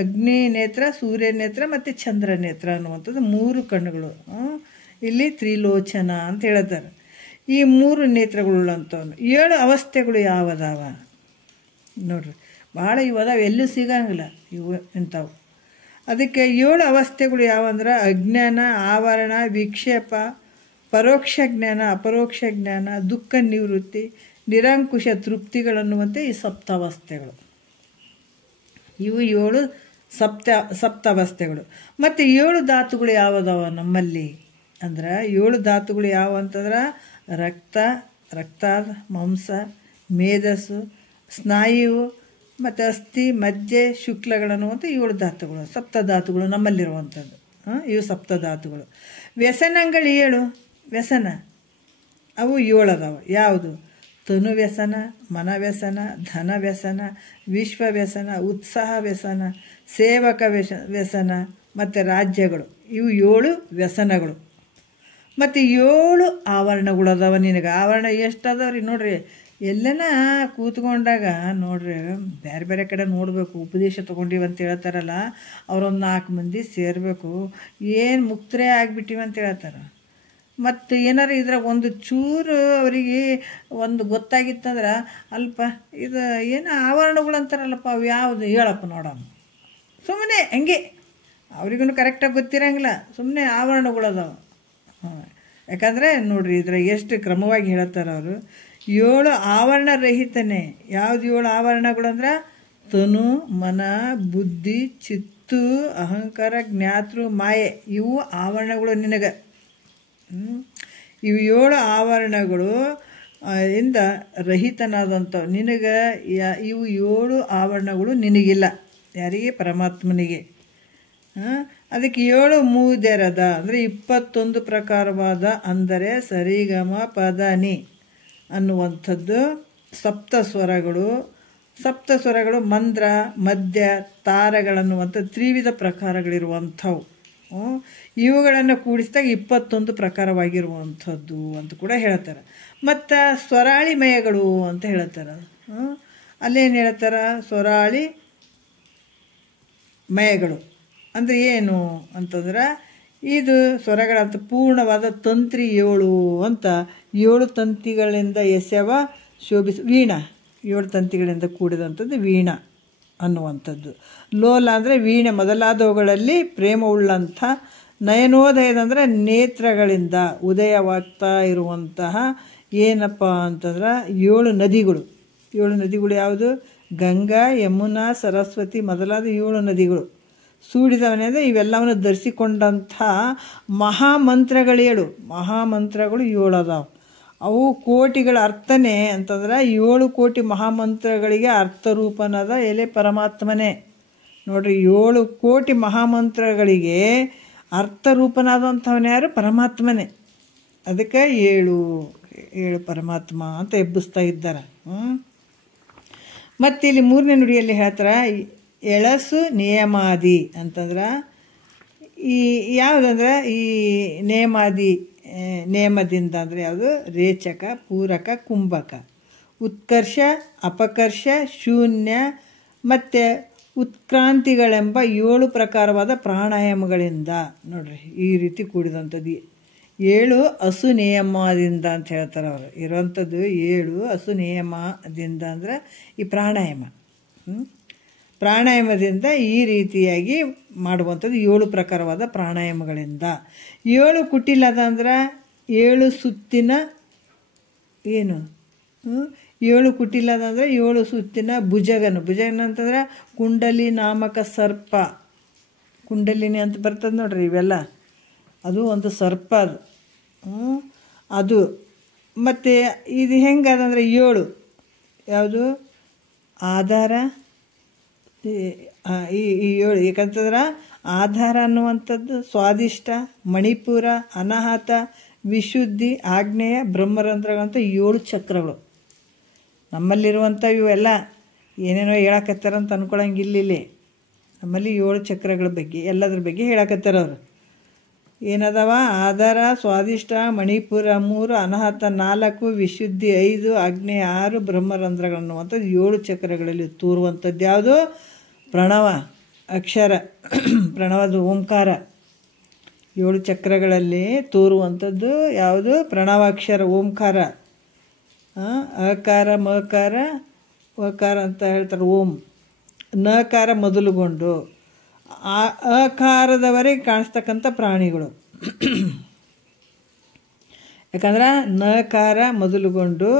ಅಗ್ನಿ ನೇತ್ರ, ಸೂರ್ಯ ನೇತ್ರ ಮತ್ತು ಚಂದ್ರ ನೇತ್ರ ಅನ್ನುವಂಥದ್ದು 3 ಕಣ್ಣುಗಳು. ಇಲ್ಲಿ ತ್ರಿಲೋಚನ ಅಂತ ಹೇಳ್ತಾರೆ. ಈ 3 ನೇತ್ರಗಳುಳ್ಳಂಥವನು. 7 ಅವಸ್ಥೆಗಳು ಯಾವದಾವ ನೋಡ್ರಿ, ಭಾಳ ಇವದಾವ, ಎಲ್ಲೂ ಸಿಗಂಗಿಲ್ಲ ಇವು ಇಂಥವು. ಅದಕ್ಕೆ 7 ಅವಸ್ಥೆಗಳು ಯಾವಂದ್ರೆ ಅಜ್ಞಾನ, ಆವರಣ, ವಿಕ್ಷೇಪ, ಪರೋಕ್ಷ ಜ್ಞಾನ, ಅಪರೋಕ್ಷ ಜ್ಞಾನ, ದುಃಖ ನಿವೃತ್ತಿ, ನಿರಂಕುಶ ತೃಪ್ತಿಗಳನ್ನುವಂತೆ ಈ ಸಪ್ತಾವಸ್ಥೆಗಳು. ಇವು 7 ಸಪ್ತಾವಸ್ಥೆಗಳು. ಮತ್ತು 7 ಧಾತುಗಳು ಯಾವದಾವ ನಮ್ಮಲ್ಲಿ ಅಂದ್ರೆ 7 ಧಾತುಗಳು ಯಾವ ಅಂತಂದ್ರೆ ರಕ್ತ, ಮಾಂಸ, ಮೇಧಸ್ಸು, ಸ್ನಾಯು ಮತ್ತು ಅಸ್ಥಿ, ಮಜ್ಜೆ, ಶುಕ್ಲಗಳನ್ನುವಂಥ 7 ಧಾತುಗಳು, ಸಪ್ತಧಾತುಗಳು ನಮ್ಮಲ್ಲಿರುವಂಥದ್ದು. ಇವು ಸಪ್ತಧಾತುಗಳು. ವ್ಯಸನಗಳು 7 ವ್ಯಸನ, ಅವು 7 ಅದಾವೆ. ಯಾವುದು? ತನು ವ್ಯಸನ, ಮನ ವ್ಯಸನ, ಧನ ವ್ಯಸನ, ವಿಶ್ವ ವ್ಯಸನ, ಉತ್ಸಾಹ ವ್ಯಸನ, ಸೇವಕ ವ್ಯಸನ ಮತ್ತು ರಾಜ್ಯಗಳು. ಇವು 7 ವ್ಯಸನಗಳು. ಮತ್ತು 7 ಆವರಣಗಳು ಅದಾವ ನಿನಗೆ. ಆವರಣ ಎಷ್ಟು ಅದಾವ್ರಿ ನೋಡ್ರಿ. ಎಲ್ಲನ ಕೂತ್ಕೊಂಡಾಗ ನೋಡ್ರಿ, ಬೇರೆ ಬೇರೆ ಕಡೆ ನೋಡಬೇಕು. ಉಪದೇಶ ತೊಗೊಂಡಿವಿ ಅಂತ ಹೇಳ್ತಾರಲ್ಲ, ಅವರೊಂದು 4 ಮಂದಿ ಸೇರಬೇಕು, ಏನು ಮುಕ್ತರೇ ಆಗಿಬಿಟ್ಟಿವಿ ಅಂತ ಹೇಳ್ತಾರೆ. ಮತ್ತು ಏನಾರು ಇದ್ರಾಗ ಒಂದು ಚೂರು ಅವರಿಗೆ ಒಂದು ಗೊತ್ತಾಗಿತ್ತಂದ್ರೆ, ಅಲ್ಪ ಇದು ಏನು ಆವರಣಗಳು ಅಂತಾರಲ್ಲಪ್ಪ, ಅವು ಯಾವುದು ಹೇಳಪ್ಪ ನೋಡೋಣ. ಸುಮ್ಮನೆ ಹಂಗೆ ಅವ್ರಿಗೂ ಕರೆಕ್ಟಾಗಿ ಗೊತ್ತಿರಂಗಿಲ್ಲ, ಸುಮ್ಮನೆ ಆವರಣಗಳು ಅದಾವೆ. ಯಾಕಂದರೆ ನೋಡ್ರಿ ಇದ್ರಾಗ ಎಷ್ಟು ಕ್ರಮವಾಗಿ ಹೇಳ್ತಾರೆ ಅವರು. 7 ಆವರಣ ರಹಿತನೇ. ಯಾವುದು 7 ಆವರಣಗಳು ಅಂದ್ರೆ ತನು, ಮನ, ಬುದ್ಧಿ, ಚಿತ್ತು, ಅಹಂಕಾರ, ಜ್ಞಾತೃ, ಮಾಯೆ. ಇವು ಆವರಣಗಳು ನಿನಗೆ. ಇವು 7 ಆವರಣಗಳು ಇಂದ ರಹಿತನಾದಂಥವು ನಿನಗೆ. ಇವು 7 ಆವರಣಗಳು ನಿನಗಿಲ್ಲ. ಯಾರಿಗೆ? ಪರಮಾತ್ಮನಿಗೆ. ಅದಕ್ಕೆ 7 ಮೂದೆರದ ಅಂದರೆ 21 ಪ್ರಕಾರವಾದ, ಅಂದರೆ ಸರಿಗಮ ಪದನಿ ಅನ್ನುವಂಥದ್ದು ಸಪ್ತಸ್ವರಗಳು ಮಂದ್ರ, ಮಧ್ಯ, ತಾರಗಳನ್ನುವಂಥ ತ್ರಿವಿಧ ಪ್ರಕಾರಗಳಿರುವಂಥವು. ಇವುಗಳನ್ನು ಕೂಡಿಸಿದಾಗ 21 ಪ್ರಕಾರವಾಗಿರುವಂಥದ್ದು ಅಂತ ಕೂಡ ಹೇಳ್ತಾರೆ. ಮತ್ತು ಸ್ವರಾಳಿಮಯಗಳು ಅಂತ ಹೇಳ್ತಾರೆ. ಅಲ್ಲೇನು ಹೇಳ್ತಾರೆ? ಸ್ವರಾಳಿ ಮಯಗಳು ಅಂದರೆ ಏನು ಅಂತಂದ್ರೆ, ಇದು ಸ್ವರಗಳಂತ ಪೂರ್ಣವಾದ ತಂತ್ರಿ 7 ಅಂತ. 7 ತಂತಿಗಳಿಂದ ಎಸೆವ ವೀಣಾ. 7 ತಂತಿಗಳಿಂದ ಕೂಡಿದಂಥದ್ದು ವೀಣಾ ಅನ್ನುವಂಥದ್ದು. ಲೋಲ ಅಂದರೆ ವೀಣೆ ಮೊದಲಾದವುಗಳಲ್ಲಿ ಪ್ರೇಮವುಳ್ಳಂಥ ನಯನೋದಯದಂದರೆ ನೇತ್ರಗಳಿಂದ ಉದಯವಾಗ್ತಾ ಇರುವಂತಹ ಏನಪ್ಪ ಅಂತಂದ್ರೆ 7 ನದಿಗಳು. 7 ನದಿಗಳು ಯಾವುದು? ಗಂಗಾ, ಯಮುನಾ, ಸರಸ್ವತಿ ಮೊದಲಾದ 7 ನದಿಗಳು. ಸೂಡಿದವನೇ ಅಂದರೆ ಇವೆಲ್ಲವನ್ನು ಧರಿಸಿಕೊಂಡಂಥ ಮಹಾಮಂತ್ರಗಳು 7 ಅದಾವ. ಅವು ಕೋಟಿಗಳ ಅರ್ಥನೇ ಅಂತಂದ್ರೆ 7 ಕೋಟಿ ಮಹಾಮಂತ್ರಗಳಿಗೆ ಅರ್ಥರೂಪನದ ಎಲೆ ಪರಮಾತ್ಮನೇ. ನೋಡ್ರಿ, 7 ಕೋಟಿ ಮಹಾಮಂತ್ರಗಳಿಗೆ ಅರ್ಥರೂಪನಾದಂಥವನು ಯಾರು? ಪರಮಾತ್ಮನೇ. ಅದಕ್ಕೆ 7 ಪರಮಾತ್ಮ ಅಂತ ಎಬ್ಬಿಸ್ತಾ ಇದ್ದಾರೆ. ಮತ್ತು ಇಲ್ಲಿ 3ನೇ ನುಡಿಯಲ್ಲಿ ಹೇಳ್ತಾರೆ ಎಳಸು ನಿಯಮಾದಿ ಅಂತಂದ್ರೆ ಈ ಯಾವುದಂದ್ರೆ ಈ ನೇಮದಿಂದ ಅಂದರೆ ಯಾವುದು? ರೇಚಕ, ಪೂರಕ, ಕುಂಭಕ, ಉತ್ಕರ್ಷ, ಅಪಕರ್ಷ, ಶೂನ್ಯ ಮತ್ತು ಉತ್ಕ್ರಾಂತಿಗಳೆಂಬ 7 ಪ್ರಕಾರವಾದ ಪ್ರಾಣಾಯಾಮಗಳಿಂದ ನೋಡ್ರಿ ಈ ರೀತಿ ಕೂಡಿದಂಥದ್ದು 7 ಹಸು ನಿಯಮದಿಂದ ಅಂತ ಹೇಳ್ತಾರೆ ಅವರು. ಇರೋವಂಥದ್ದು 7 ಹಸು ನಿಯಮದಿಂದ ಅಂದರೆ ಈ ಪ್ರಾಣಾಯಾಮ. ಪ್ರಾಣಾಯಾಮದಿಂದ ಈ ರೀತಿಯಾಗಿ ಮಾಡುವಂಥದ್ದು 7 ಪ್ರಕಾರವಾದ ಪ್ರಾಣಾಯಾಮಗಳಿಂದ. 7 ಕುಟಿಲದ ಅಂದ್ರೆ 7 ಸುತ್ತಿನ ಏನು? 7 ಕುಟಿಲದ ಅಂದರೆ 7 ಸುತ್ತಿನ ಭುಜಗನು ಅಂತಂದ್ರೆ ಕುಂಡಲಿ ನಾಮಕ ಸರ್ಪ. ಕುಂಡಲಿನಿ ಅಂತ ಬರ್ತದೆ ನೋಡ್ರಿ, ಇವೆಲ್ಲ ಅದು ಒಂದು ಸರ್ಪ ಅದು. ಮತ್ತು ಇದು ಹೆಂಗದಂದ್ರೆ 7 ಯಾವುದು? ಆಧಾರ ಈ 7 ಯಾಕಂತಂದ್ರೆ ಆಧಾರ ಅನ್ನುವಂಥದ್ದು ಸ್ವಾದಿಷ್ಟ, ಮಣಿಪುರ, ಅನಾಹತ, ವಿಶುದ್ಧಿ, ಆಗ್ನೇಯ, ಬ್ರಹ್ಮರಂಧ್ರಗಳಂತ 7 ಚಕ್ರಗಳು ನಮ್ಮಲ್ಲಿರುವಂಥ ಇವೆಲ್ಲ ಏನೇನೋ ಹೇಳಕತ್ತಾರಂತ ಅಂದ್ಕೊಳಂಗಿಲ್ಲಿ. ನಮ್ಮಲ್ಲಿ 7 ಚಕ್ರಗಳ ಬಗ್ಗೆ ಎಲ್ಲದ್ರ ಬಗ್ಗೆ ಹೇಳಕತ್ತಾರ ಅವರು. ಏನದವ? ಆಧಾರ, ಸ್ವಾದಿಷ್ಟ, ಮಣಿಪುರ 3, ಅನಾಹತ 4, ವಿಶುದ್ಧಿ 5, ಆಗ್ನೇಯ 6, ಬ್ರಹ್ಮರಂಧ್ರಗಳನ್ನುವಂಥದ್ದು 7 ಚಕ್ರಗಳಲ್ಲಿ ತೂರುವಂಥದ್ದು ಯಾವುದು? ಪ್ರಣವ ಅಕ್ಷರ, ಪ್ರಣವದ ಓಂಕಾರ. 7 ಚಕ್ರಗಳಲ್ಲಿ ತೂರುವಂಥದ್ದು ಯಾವುದು? ಪ್ರಣವಾಕ್ಷರ ಓಂಕಾರ. ಅಕಾರ, ಮಕಾರ, ವಕಾರ ಅಂತ ಹೇಳ್ತಾರೆ. ಓಂ ನಕಾರ ಮೊದಲುಗೊಂಡು ಅಕಾರದವರೆಗೆ ಕಾಣಿಸ್ತಕ್ಕಂಥ ಪ್ರಾಣಿಗಳು. ಯಾಕಂದ್ರೆ ನಕಾರ ಮೊದಲುಗೊಂಡು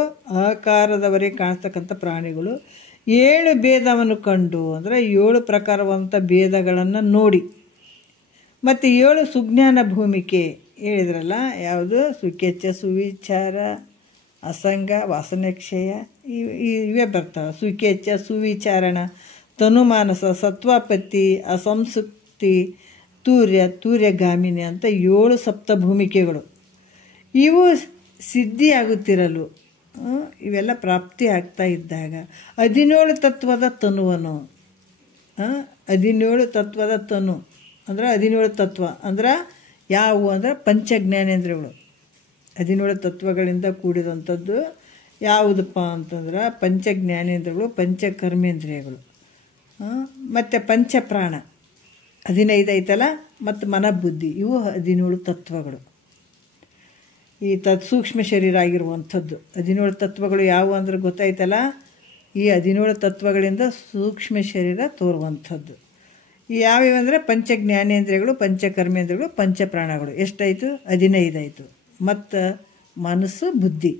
ಅಕಾರದವರೆಗೆ ಕಾಣಿಸ್ತಕ್ಕಂಥ ಪ್ರಾಣಿಗಳು 7 ಭೇದವನ್ನು ಕಂಡು ಅಂದರೆ 7 ಪ್ರಕಾರವಂಥ ಭೇದಗಳನ್ನು ನೋಡಿ. ಮತ್ತು 7 ಸುಜ್ಞಾನ ಭೂಮಿಕೆ ಹೇಳಿದ್ರಲ್ಲ, ಯಾವುದು? ಸುಕೆಚ್ಚ, ಸುವಿಚಾರ, ಅಸಂಗ, ವಾಸನಕ್ಷಯ ಇವೇ ಬರ್ತಾವೆ. ಸುಕೆಚ್ಚ, ಸುವಿಚಾರಣ, ತನುಮಾನಸ, ಸತ್ವಾಪತ್ತಿ, ಅಸಂಸುಕ್ತಿ, ತೂರ್ಯಗಾಮಿನಿ ಅಂತ 7 ಸಪ್ತಭೂಮಿಕೆಗಳು. ಇವು ಸಿದ್ಧಿಯಾಗುತ್ತಿರಲು ಇವೆಲ್ಲ ಪ್ರಾಪ್ತಿ ಆಗ್ತಾ ಇದ್ದಾಗ 17 ತತ್ವದ ತನುವನು 17 ತತ್ವದ ತನು ಅಂದ್ರೆ 17 ತತ್ವ ಅಂದ್ರೆ ಯಾವುವು ಅಂದರೆ ಪಂಚಜ್ಞಾನೇಂದ್ರಿಯಗಳು. 17 ತತ್ವಗಳಿಂದ ಕೂಡಿದಂಥದ್ದು ಯಾವುದಪ್ಪ ಅಂತಂದ್ರೆ ಪಂಚಜ್ಞಾನೇಂದ್ರಿಯಗಳು, ಪಂಚಕರ್ಮೇಂದ್ರಿಯಗಳು ಮತ್ತು ಪಂಚಪ್ರಾಣ 15 ಐತಲ್ಲ, ಮತ್ತು ಮನಬುದ್ಧಿ ಇವು 17 ತತ್ವಗಳು. ಈ ಸೂಕ್ಷ್ಮ ಶರೀರ ಆಗಿರುವಂಥದ್ದು 17 ತತ್ವಗಳು ಯಾವುವು ಅಂದ್ರೆ ಗೊತ್ತಾಯ್ತಲ್ಲ. ಈ 17 ತತ್ವಗಳಿಂದ ಸೂಕ್ಷ್ಮ ಶರೀರ ತೋರುವಂಥದ್ದು ಯಾವ್ಯಾವಂದರೆ ಪಂಚಜ್ಞಾನೇಂದ್ರಿಯಗಳು, ಪಂಚಕರ್ಮೇಂದ್ರಿಯಗಳು, ಪಂಚಪ್ರಾಣಗಳು. ಎಷ್ಟಾಯಿತು? 15 ಆಯಿತು. ಮತ್ತು ಮನಸ್ಸು, ಬುದ್ಧಿ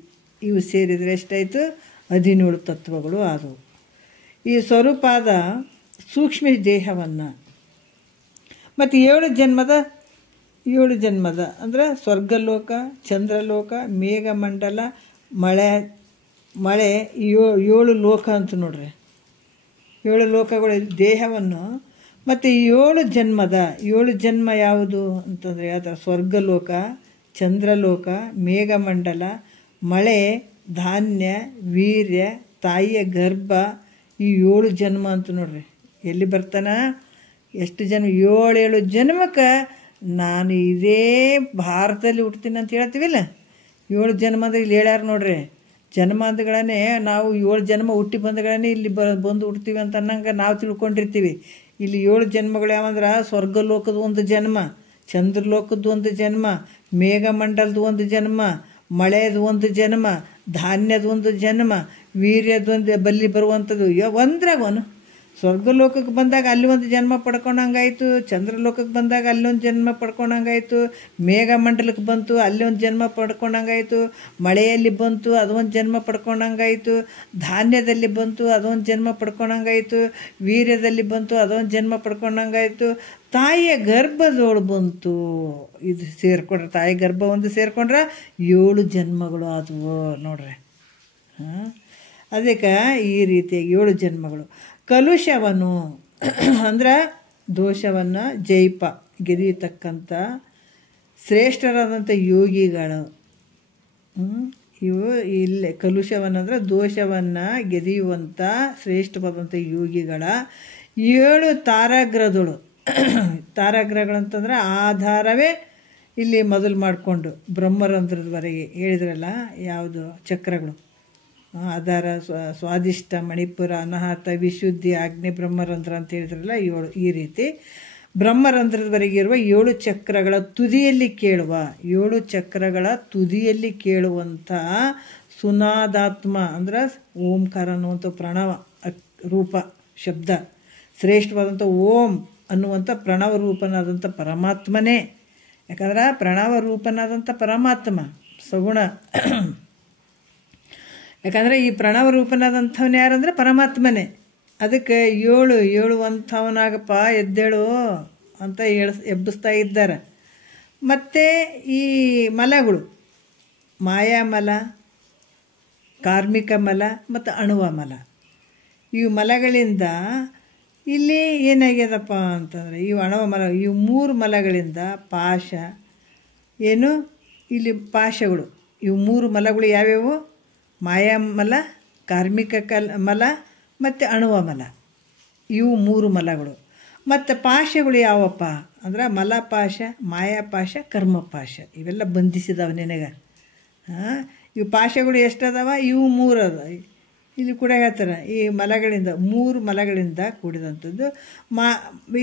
ಇವು ಸೇರಿದರೆ ಎಷ್ಟಾಯಿತು? 17 ತತ್ವಗಳು ಆದವು. ಈ ಸ್ವರೂಪಾದ ಸೂಕ್ಷ್ಮ ದೇಹವನ್ನು ಮತ್ತು 7 ಜನ್ಮದ ಅಂದರೆ ಸ್ವರ್ಗಲೋಕ, ಚಂದ್ರಲೋಕ, ಮೇಘಮಂಡಲ, ಮಳೆ 7 ಲೋಕ ಅಂತ ನೋಡ್ರಿ. 7 ಲೋಕಗಳ ದೇಹವನ್ನು ಮತ್ತು 7 ಜನ್ಮ ಯಾವುದು ಅಂತಂದರೆ ಯಾವ ಸ್ವರ್ಗಲೋಕ, ಚಂದ್ರಲೋಕ, ಮೇಘಮಂಡಲ, ಮಳೆ, ಧಾನ್ಯ, ವೀರ್ಯ, ತಾಯಿಯ ಗರ್ಭ ಈ 7 ಜನ್ಮ ಅಂತ ನೋಡ್ರಿ. ಎಲ್ಲಿ ಬರ್ತಾನ? ಎಷ್ಟು ಜನ್ಮ? 7 ಜನ್ಮಕ್ಕೆ ನಾನು ಇದೇ ಭಾರತದಲ್ಲಿ ಹುಡ್ತೀನಿ ಅಂತ ಹೇಳ್ತೀವಿಲ್ಲ. 7 ಜನ್ಮ ಅಂದ್ರೆ ಇಲ್ಲಿ ಹೇಳ್ಯಾರ ನೋಡ್ರಿ. ಜನ್ಮ ಅಂದಗಳೇ ನಾವು 7 ಜನ್ಮ ಹುಟ್ಟಿ ಬಂದಗಳೇ ಇಲ್ಲಿ ಬಂದು ಹುಡ್ತೀವಿ ಅಂತ ಅನ್ನಂಗೆ ನಾವು ತಿಳ್ಕೊಂಡಿರ್ತೀವಿ. ಇಲ್ಲಿ 7 ಜನ್ಮಗಳು ಯಾವಂದ್ರೆ ಸ್ವರ್ಗಲೋಕದ ಒಂದು ಜನ್ಮ, ಚಂದ್ರಲೋಕದ ಒಂದು ಜನ್ಮ, ಮೇಘಮಂಡಲದ ಒಂದು ಜನ್ಮ, ಮಳೆಯದು ಒಂದು ಜನ್ಮ, ಧಾನ್ಯದ ಒಂದು ಜನ್ಮ, ವೀರ್ಯದೊಂದು ಬಲ್ಲಿ ಬರುವಂಥದ್ದು ಒಂದ್ರಾಗವನು ಸ್ವರ್ಗಲೋಕಕ್ಕೆ ಬಂದಾಗ ಅಲ್ಲಿ ಒಂದು ಜನ್ಮ ಪಡ್ಕೊಂಡಂಗಾಯ್ತು, ಚಂದ್ರಲೋಕಕ್ಕೆ ಬಂದಾಗ ಅಲ್ಲೊಂದು ಜನ್ಮ ಪಡ್ಕೊಂಡಂಗಾಯ್ತು, ಮೇಘಮಂಡಲಕ್ಕೆ ಬಂತು ಅಲ್ಲಿ ಒಂದು ಜನ್ಮ ಪಡ್ಕೊಂಡಂಗಾಯ್ತು, ಮಳೆಯಲ್ಲಿ ಬಂತು ಅದೊಂದು ಜನ್ಮ ಪಡ್ಕೊಂಡಂಗಾಯ್ತು, ಧಾನ್ಯದಲ್ಲಿ ಬಂತು ಅದೊಂದು ಜನ್ಮ ಪಡ್ಕೊಂಡಂಗಾಯ್ತು, ವೀರ್ಯದಲ್ಲಿ ಬಂತು ಅದೊಂದು ಜನ್ಮ ಪಡ್ಕೊಂಡಂಗಾಯ್ತು, ತಾಯಿಯ ಗರ್ಭದೋಳು ಬಂತು. ಇದು ಸೇರಿಕೊಂಡ್ರೆ ತಾಯಿ ಗರ್ಭ ಒಂದು ಸೇರಿಕೊಂಡ್ರೆ 7 ಜನ್ಮಗಳು ಆದವು ನೋಡ್ರಿ. ಅದಕ್ಕೆ ಈ ರೀತಿಯಾಗಿ 7 ಜನ್ಮಗಳು. ಕಲುಷವನ್ನು ಅಂದ್ರೆ ದೋಷವನ್ನು ಗೆದೀತಕ್ಕಂಥ ಶ್ರೇಷ್ಠರಾದಂಥ ಯೋಗಿಗಳು. ಇವು ಇಲ್ಲೇ ಕಲುಷವನ್ನು ಅಂದರೆ ದೋಷವನ್ನು ಗೆದಿಯುವಂಥ ಶ್ರೇಷ್ಠವಾದಂಥ ಯೋಗಿಗಳ 7 ತಾರಾಗ್ರಹಗಳು. ತಾರಾಗ್ರಹಗಳಂತಂದ್ರೆ ಆಧಾರವೇ ಇಲ್ಲಿ ಮೊದಲು ಮಾಡಿಕೊಂಡು ಬ್ರಹ್ಮರಂಧ್ರದವರೆಗೆ ಹೇಳಿದ್ರಲ್ಲ, ಯಾವುದು ಚಕ್ರಗಳು, ಆಧಾರ, ಸ್ವಾದಿಷ್ಟ, ಮಣಿಪುರ, ಅನಾಹತ, ವಿಶುದ್ಧಿ, ಆಗ್ನಿ, ಬ್ರಹ್ಮರಂಧ್ರ ಅಂತ ಹೇಳಿದ್ರಲ್ಲ 7. ಈ ರೀತಿ ಬ್ರಹ್ಮರಂಧ್ರದವರೆಗೆ ಇರುವ 7 ಚಕ್ರಗಳ ತುದಿಯಲ್ಲಿ ಕೇಳುವ 7 ಚಕ್ರಗಳ ತುದಿಯಲ್ಲಿ ಕೇಳುವಂಥ ಸುನಾದಾತ್ಮ ಅಂದ್ರೆ ಓಂಕಾರ ಅನ್ನುವಂಥ ಪ್ರಣವ ರೂಪ ಶಬ್ದ, ಶ್ರೇಷ್ಠವಾದಂಥ ಓಂ ಅನ್ನುವಂಥ ಪ್ರಣವ ರೂಪನಾದಂಥ ಪರಮಾತ್ಮನೇ. ಯಾಕಂದ್ರೆ ಪ್ರಣವ ರೂಪನಾದಂಥ ಪರಮಾತ್ಮ ಸಗುಣ. ಯಾಕಂದರೆ ಈ ಪ್ರಣವ ರೂಪನಾದಂಥವನು ಯಾರಂದರೆ ಪರಮಾತ್ಮನೇ. ಅದಕ್ಕೆ 7 ಹೇಳುವಂಥವನಾಗಪ್ಪ ಎದ್ದೇಳು ಅಂತ ಎಬ್ಬಿಸ್ತಾ ಇದ್ದಾರೆ. ಮತ್ತು ಈ ಮಲಗಳು, ಮಾಯಾಮಲ, ಕಾರ್ಮಿಕ ಮಲ ಮತ್ತು ಅಣುವ ಮಲ, ಇವು ಮಲಗಳಿಂದ ಇಲ್ಲಿ ಏನಾಗ್ಯದಪ್ಪ ಅಂತಂದರೆ ಇವು ಅಣುವ ಮಲ, ಇವು 3 ಮಲಗಳಿಂದ ಪಾಶ ಏನು ಇಲ್ಲಿ ಪಾಶಗಳು, ಇವು 3 ಮಲಗಳು ಯಾವ್ಯಾವು? ಮಾಯಾಮಲ, ಕಾರ್ಮಿಕ ಮಲ ಮತ್ತು ಅಣುವ ಮಲ, ಇವು 3 ಮಲಗಳು. ಮತ್ತು ಪಾಶಗಳು ಯಾವಪ್ಪ ಅಂದ್ರೆ ಮಲಪಾಶ, ಮಾಯಾಪಾಶ, ಕರ್ಮಪಾಶ, ಇವೆಲ್ಲ ಬಂಧಿಸಿದವ ನಿನಗೆ. ಇವು ಪಾಶಗಳು ಎಷ್ಟದಾವ? ಇವು 3 ಅದ. ಇಲ್ಲಿ ಕೂಡ ಹೇಳ್ತಾರೆ ಈ ಮಲಗಳಿಂದ 3 ಮಲಗಳಿಂದ ಕೂಡಿದಂಥದ್ದು.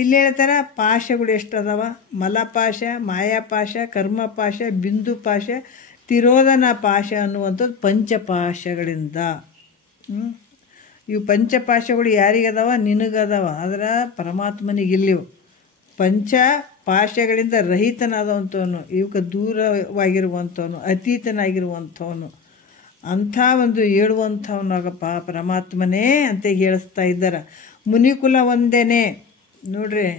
ಇಲ್ಲಿ ಹೇಳ್ತಾರೆ ಪಾಶಗಳು ಎಷ್ಟದಾವ? ಮಲಪಾಶ, ಮಾಯಾಪಾಶ, ಕರ್ಮಪಾಶ, ಬಿಂದುಪಾಶ, ತಿರೋಧನ ಪಾಶ ಅನ್ನುವಂಥದ್ದು ಪಂಚಪಾಶಗಳಿಂದ. ಇವು ಪಂಚಪಾಶಗಳು ಯಾರಿಗದಾವ? ನಿನಗದಾವ. ಅದರ ಪರಮಾತ್ಮನಿಗಿಲ್ಲಿವು ಪಂಚಪಾಶಗಳಿಂದ ರಹಿತನಾದಂಥವನು, ಇವಕ್ಕೆ ದೂರವಾಗಿರುವಂಥವನು, ಅತೀತನಾಗಿರುವಂಥವನು, ಅಂಥ ಒಂದು ಹೇಳುವಂಥವನಾಗಪ್ಪ ಪರಮಾತ್ಮನೇ ಅಂತ ಹೇಳಿಸ್ತಾ ಇದ್ದಾರೆ. ಮುನಿಕುಲ ಒಂದೇನೆ ನೋಡ್ರಿ.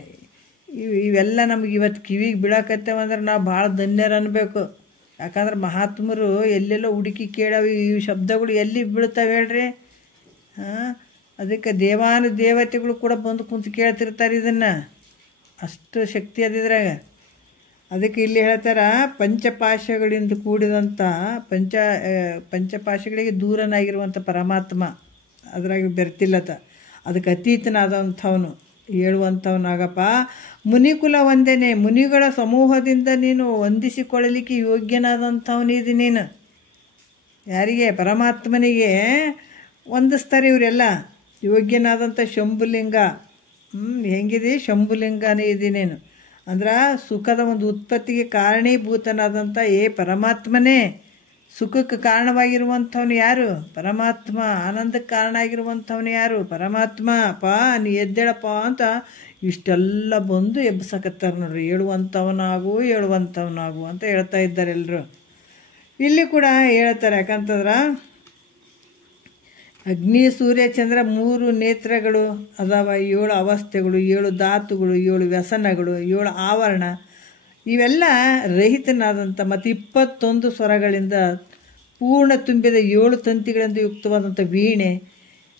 ಇವೆಲ್ಲ ನಮ್ಗೆ ಇವತ್ತು ಕಿವಿಗೆ ಬೀಳಕತ್ತೇವಂದ್ರೆ ನಾವು ಭಾಳ ಧನ್ಯರು ಅನ್ಬೇಕು. ಯಾಕಂದ್ರೆ ಮಹಾತ್ಮರು ಎಲ್ಲೆಲ್ಲೋ ಹುಡುಕಿ ಕೇಳವು ಈ ಶಬ್ದಗಳು ಎಲ್ಲಿ ಬೀಳ್ತಾವೆ ಹೇಳ್ರಿ. ಅದಕ್ಕೆ ದೇವಾನು ದೇವತೆಗಳು ಕೂಡ ಬಂದು ಕುಂತು ಕೇಳ್ತಿರ್ತಾರೆ ಇದನ್ನು, ಅಷ್ಟು ಶಕ್ತಿ ಅದಿದ್ರಾಗ. ಅದಕ್ಕೆ ಇಲ್ಲಿ ಹೇಳ್ತಾರೆ ಪಂಚಪಾಶಗಳಿಂದ ಕೂಡಿದಂಥ ಪಂಚಪಾಶಗಳಿಗೆ ದೂರನಾಗಿರುವಂಥ ಪರಮಾತ್ಮ ಅದ್ರಾಗ ಬೆರ್ತಿಲ್ಲತ, ಅದಕ್ಕೆ ಅತೀತನಾದಂಥವನು ಹೇಳುವಂಥವನಾಗಪ್ಪ. ಮುನಿಕುಲ ಒಂದೇನೆ, ಮುನಿಗಳ ಸಮೂಹದಿಂದ ನೀನು ವಂದಿಸಿಕೊಳ್ಳಲಿಕ್ಕೆ ಯೋಗ್ಯನಾದಂಥವನಿದೆ ನೀನು. ಯಾರಿಗೆ? ಪರಮಾತ್ಮನಿಗೆ ವಂದಿಸ್ತಾರೆ ಇವರೆಲ್ಲ. ಯೋಗ್ಯನಾದಂಥ ಶಂಭುಲಿಂಗ. ಹೆಂಗಿದೆ? ಶಂಭುಲಿಂಗನೇ ಇದೆ ನೀನು. ಅಂದ್ರೆ ಸುಖದ ಒಂದು ಉತ್ಪತ್ತಿಗೆ ಕಾರಣೀಭೂತನಾದಂಥ ಪರಮಾತ್ಮನೇ. ಸುಖಕ್ಕೆ ಕಾರಣವಾಗಿರುವಂಥವನು ಯಾರು? ಪರಮಾತ್ಮ. ಆನಂದಕ್ಕೆ ಕಾರಣ ಆಗಿರುವಂಥವನು ಯಾರು? ಪರಮಾತ್ಮ. ಅಪ್ಪ ನೀ ಎದ್ದೇಳಪ್ಪ ಅಂತ ಇಷ್ಟೆಲ್ಲ ಬಂದು ಎಬ್ಸಕತ್ತಾರೆ ನೋಡ್ರಿ. ಹೇಳುವಂಥವನಾಗು ಅಂತ ಹೇಳ್ತಾ ಇದ್ದಾರೆ ಎಲ್ಲರೂ. ಇಲ್ಲಿ ಕೂಡ ಹೇಳ್ತಾರೆ. ಯಾಕಂತಂದ್ರೆ ಅಗ್ನಿ, ಸೂರ್ಯ, ಚಂದ್ರ 3 ನೇತ್ರಗಳು ಅದಾವ, 7 ಅವಸ್ಥೆಗಳು, 7 ಧಾತುಗಳು, 7 ವ್ಯಸನಗಳು, 7 ಆವರಣ, ಇವೆಲ್ಲ ರಹಿತನಾದಂಥ ಮತ್ತು 21 ಸ್ವರಗಳಿಂದ ಪೂರ್ಣ ತುಂಬಿದ 7 ತಂತಿಗಳಿಂದ ಯುಕ್ತವಾದಂಥ ವೀಣೆ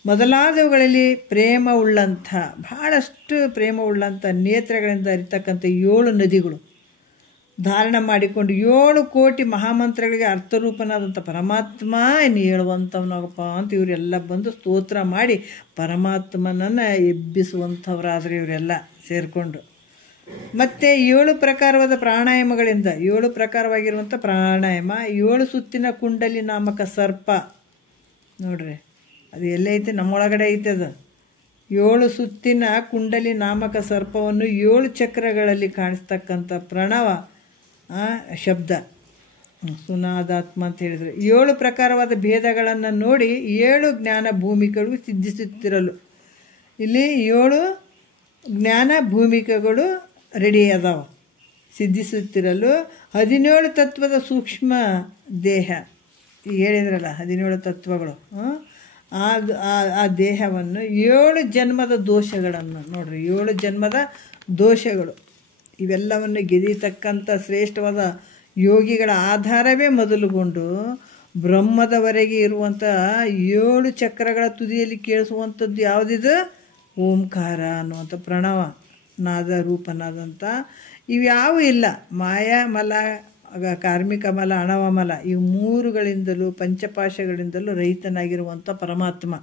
ಮೊದಲಾದವುಗಳಲ್ಲಿ ಪ್ರೇಮ ಉಳ್ಳಂಥ, ಬಹಳಷ್ಟು ಪ್ರೇಮ ಉಳ್ಳಂಥ ನೇತ್ರಗಳಿಂದ ಅರಿತಕ್ಕಂಥ 7 ನದಿಗಳು ಧಾರಣ ಮಾಡಿಕೊಂಡು 7 ಕೋಟಿ ಮಹಾಮಂತ್ರಗಳಿಗೆ ಅರ್ಥರೂಪನಾದಂಥ ಪರಮಾತ್ಮ ನೀ ಹೇಳುವಂಥವನಾಗಪ್ಪ ಅಂತ ಇವರೆಲ್ಲ ಬಂದು ಸ್ತೋತ್ರ ಮಾಡಿ ಪರಮಾತ್ಮನನ್ನು ಎಬ್ಬಿಸುವಂಥವ್ರಾದ್ರೆ ಇವರೆಲ್ಲ ಸೇರಿಕೊಂಡು. ಮತ್ತು 7 ಪ್ರಕಾರವಾದ ಪ್ರಾಣಾಯಾಮಗಳಿಂದ 7 ಪ್ರಕಾರವಾಗಿರುವಂಥ ಪ್ರಾಣಾಯಾಮ, 7 ಸುತ್ತಿನ ಕುಂಡಲಿ ನಾಮಕ ಸರ್ಪ ನೋಡ್ರಿ. ಅದು ಎಲ್ಲೈತೆ? ನಮ್ಮೊಳಗಡೆ ಐತೆ ಅದು. 7 ಸುತ್ತಿನ ಕುಂಡಲಿ ನಾಮಕ ಸರ್ಪವನ್ನು 7 ಚಕ್ರಗಳಲ್ಲಿ ಕಾಣಿಸ್ತಕ್ಕಂಥ ಪ್ರಣವ ಶಬ್ದ ಸುನಾದಾತ್ಮ ಅಂತ ಹೇಳಿದರು. 7 ಪ್ರಕಾರವಾದ ಭೇದಗಳನ್ನು ನೋಡಿ 7 ಜ್ಞಾನ ಭೂಮಿಗಳು ಸಿದ್ಧಿಸುತ್ತಿರಲು ಇಲ್ಲಿ 7 ಜ್ಞಾನ ಭೂಮಿಕೆಗಳು ರೆಡಿ ಅದಾವ ಸಿದ್ಧಿಸುತ್ತಿರಲು 17 ತತ್ವದ ಸೂಕ್ಷ್ಮ ದೇಹ ಈಗ ಹೇಳಿದ್ರಲ್ಲ 17 ತತ್ವಗಳು ಆ ದೇಹವನ್ನು 7 ಜನ್ಮದ ದೋಷಗಳನ್ನು ನೋಡ್ರಿ 7 ಜನ್ಮದ ದೋಷಗಳು ಇವೆಲ್ಲವನ್ನು ಗೆದೀತಕ್ಕಂಥ ಶ್ರೇಷ್ಠವಾದ ಯೋಗಿಗಳ ಆಧಾರವೇ ಮೊದಲುಗೊಂಡು ಬ್ರಹ್ಮದವರೆಗೆ ಇರುವಂಥ 7 ಚಕ್ರಗಳ ತುದಿಯಲ್ಲಿ ಕೇಳಿಸುವಂಥದ್ದು ಯಾವುದಿದು ಓಂಕಾರ ಅನ್ನುವಂಥ ಪ್ರಣವ ನಾದ ರೂಪನಾದಂಥ ಇವ್ಯಾವೂ ಇಲ್ಲ ಮಾಯಾ ಮಲ ಕಾರ್ಮಿಕ ಮಲ ಅಣವ ಮಲ ಇವು 3ಗಳಿಂದಲೂ ಪಂಚಪಾಶಗಳಿಂದಲೂ ರಹಿತನಾಗಿರುವಂಥ ಪರಮಾತ್ಮ.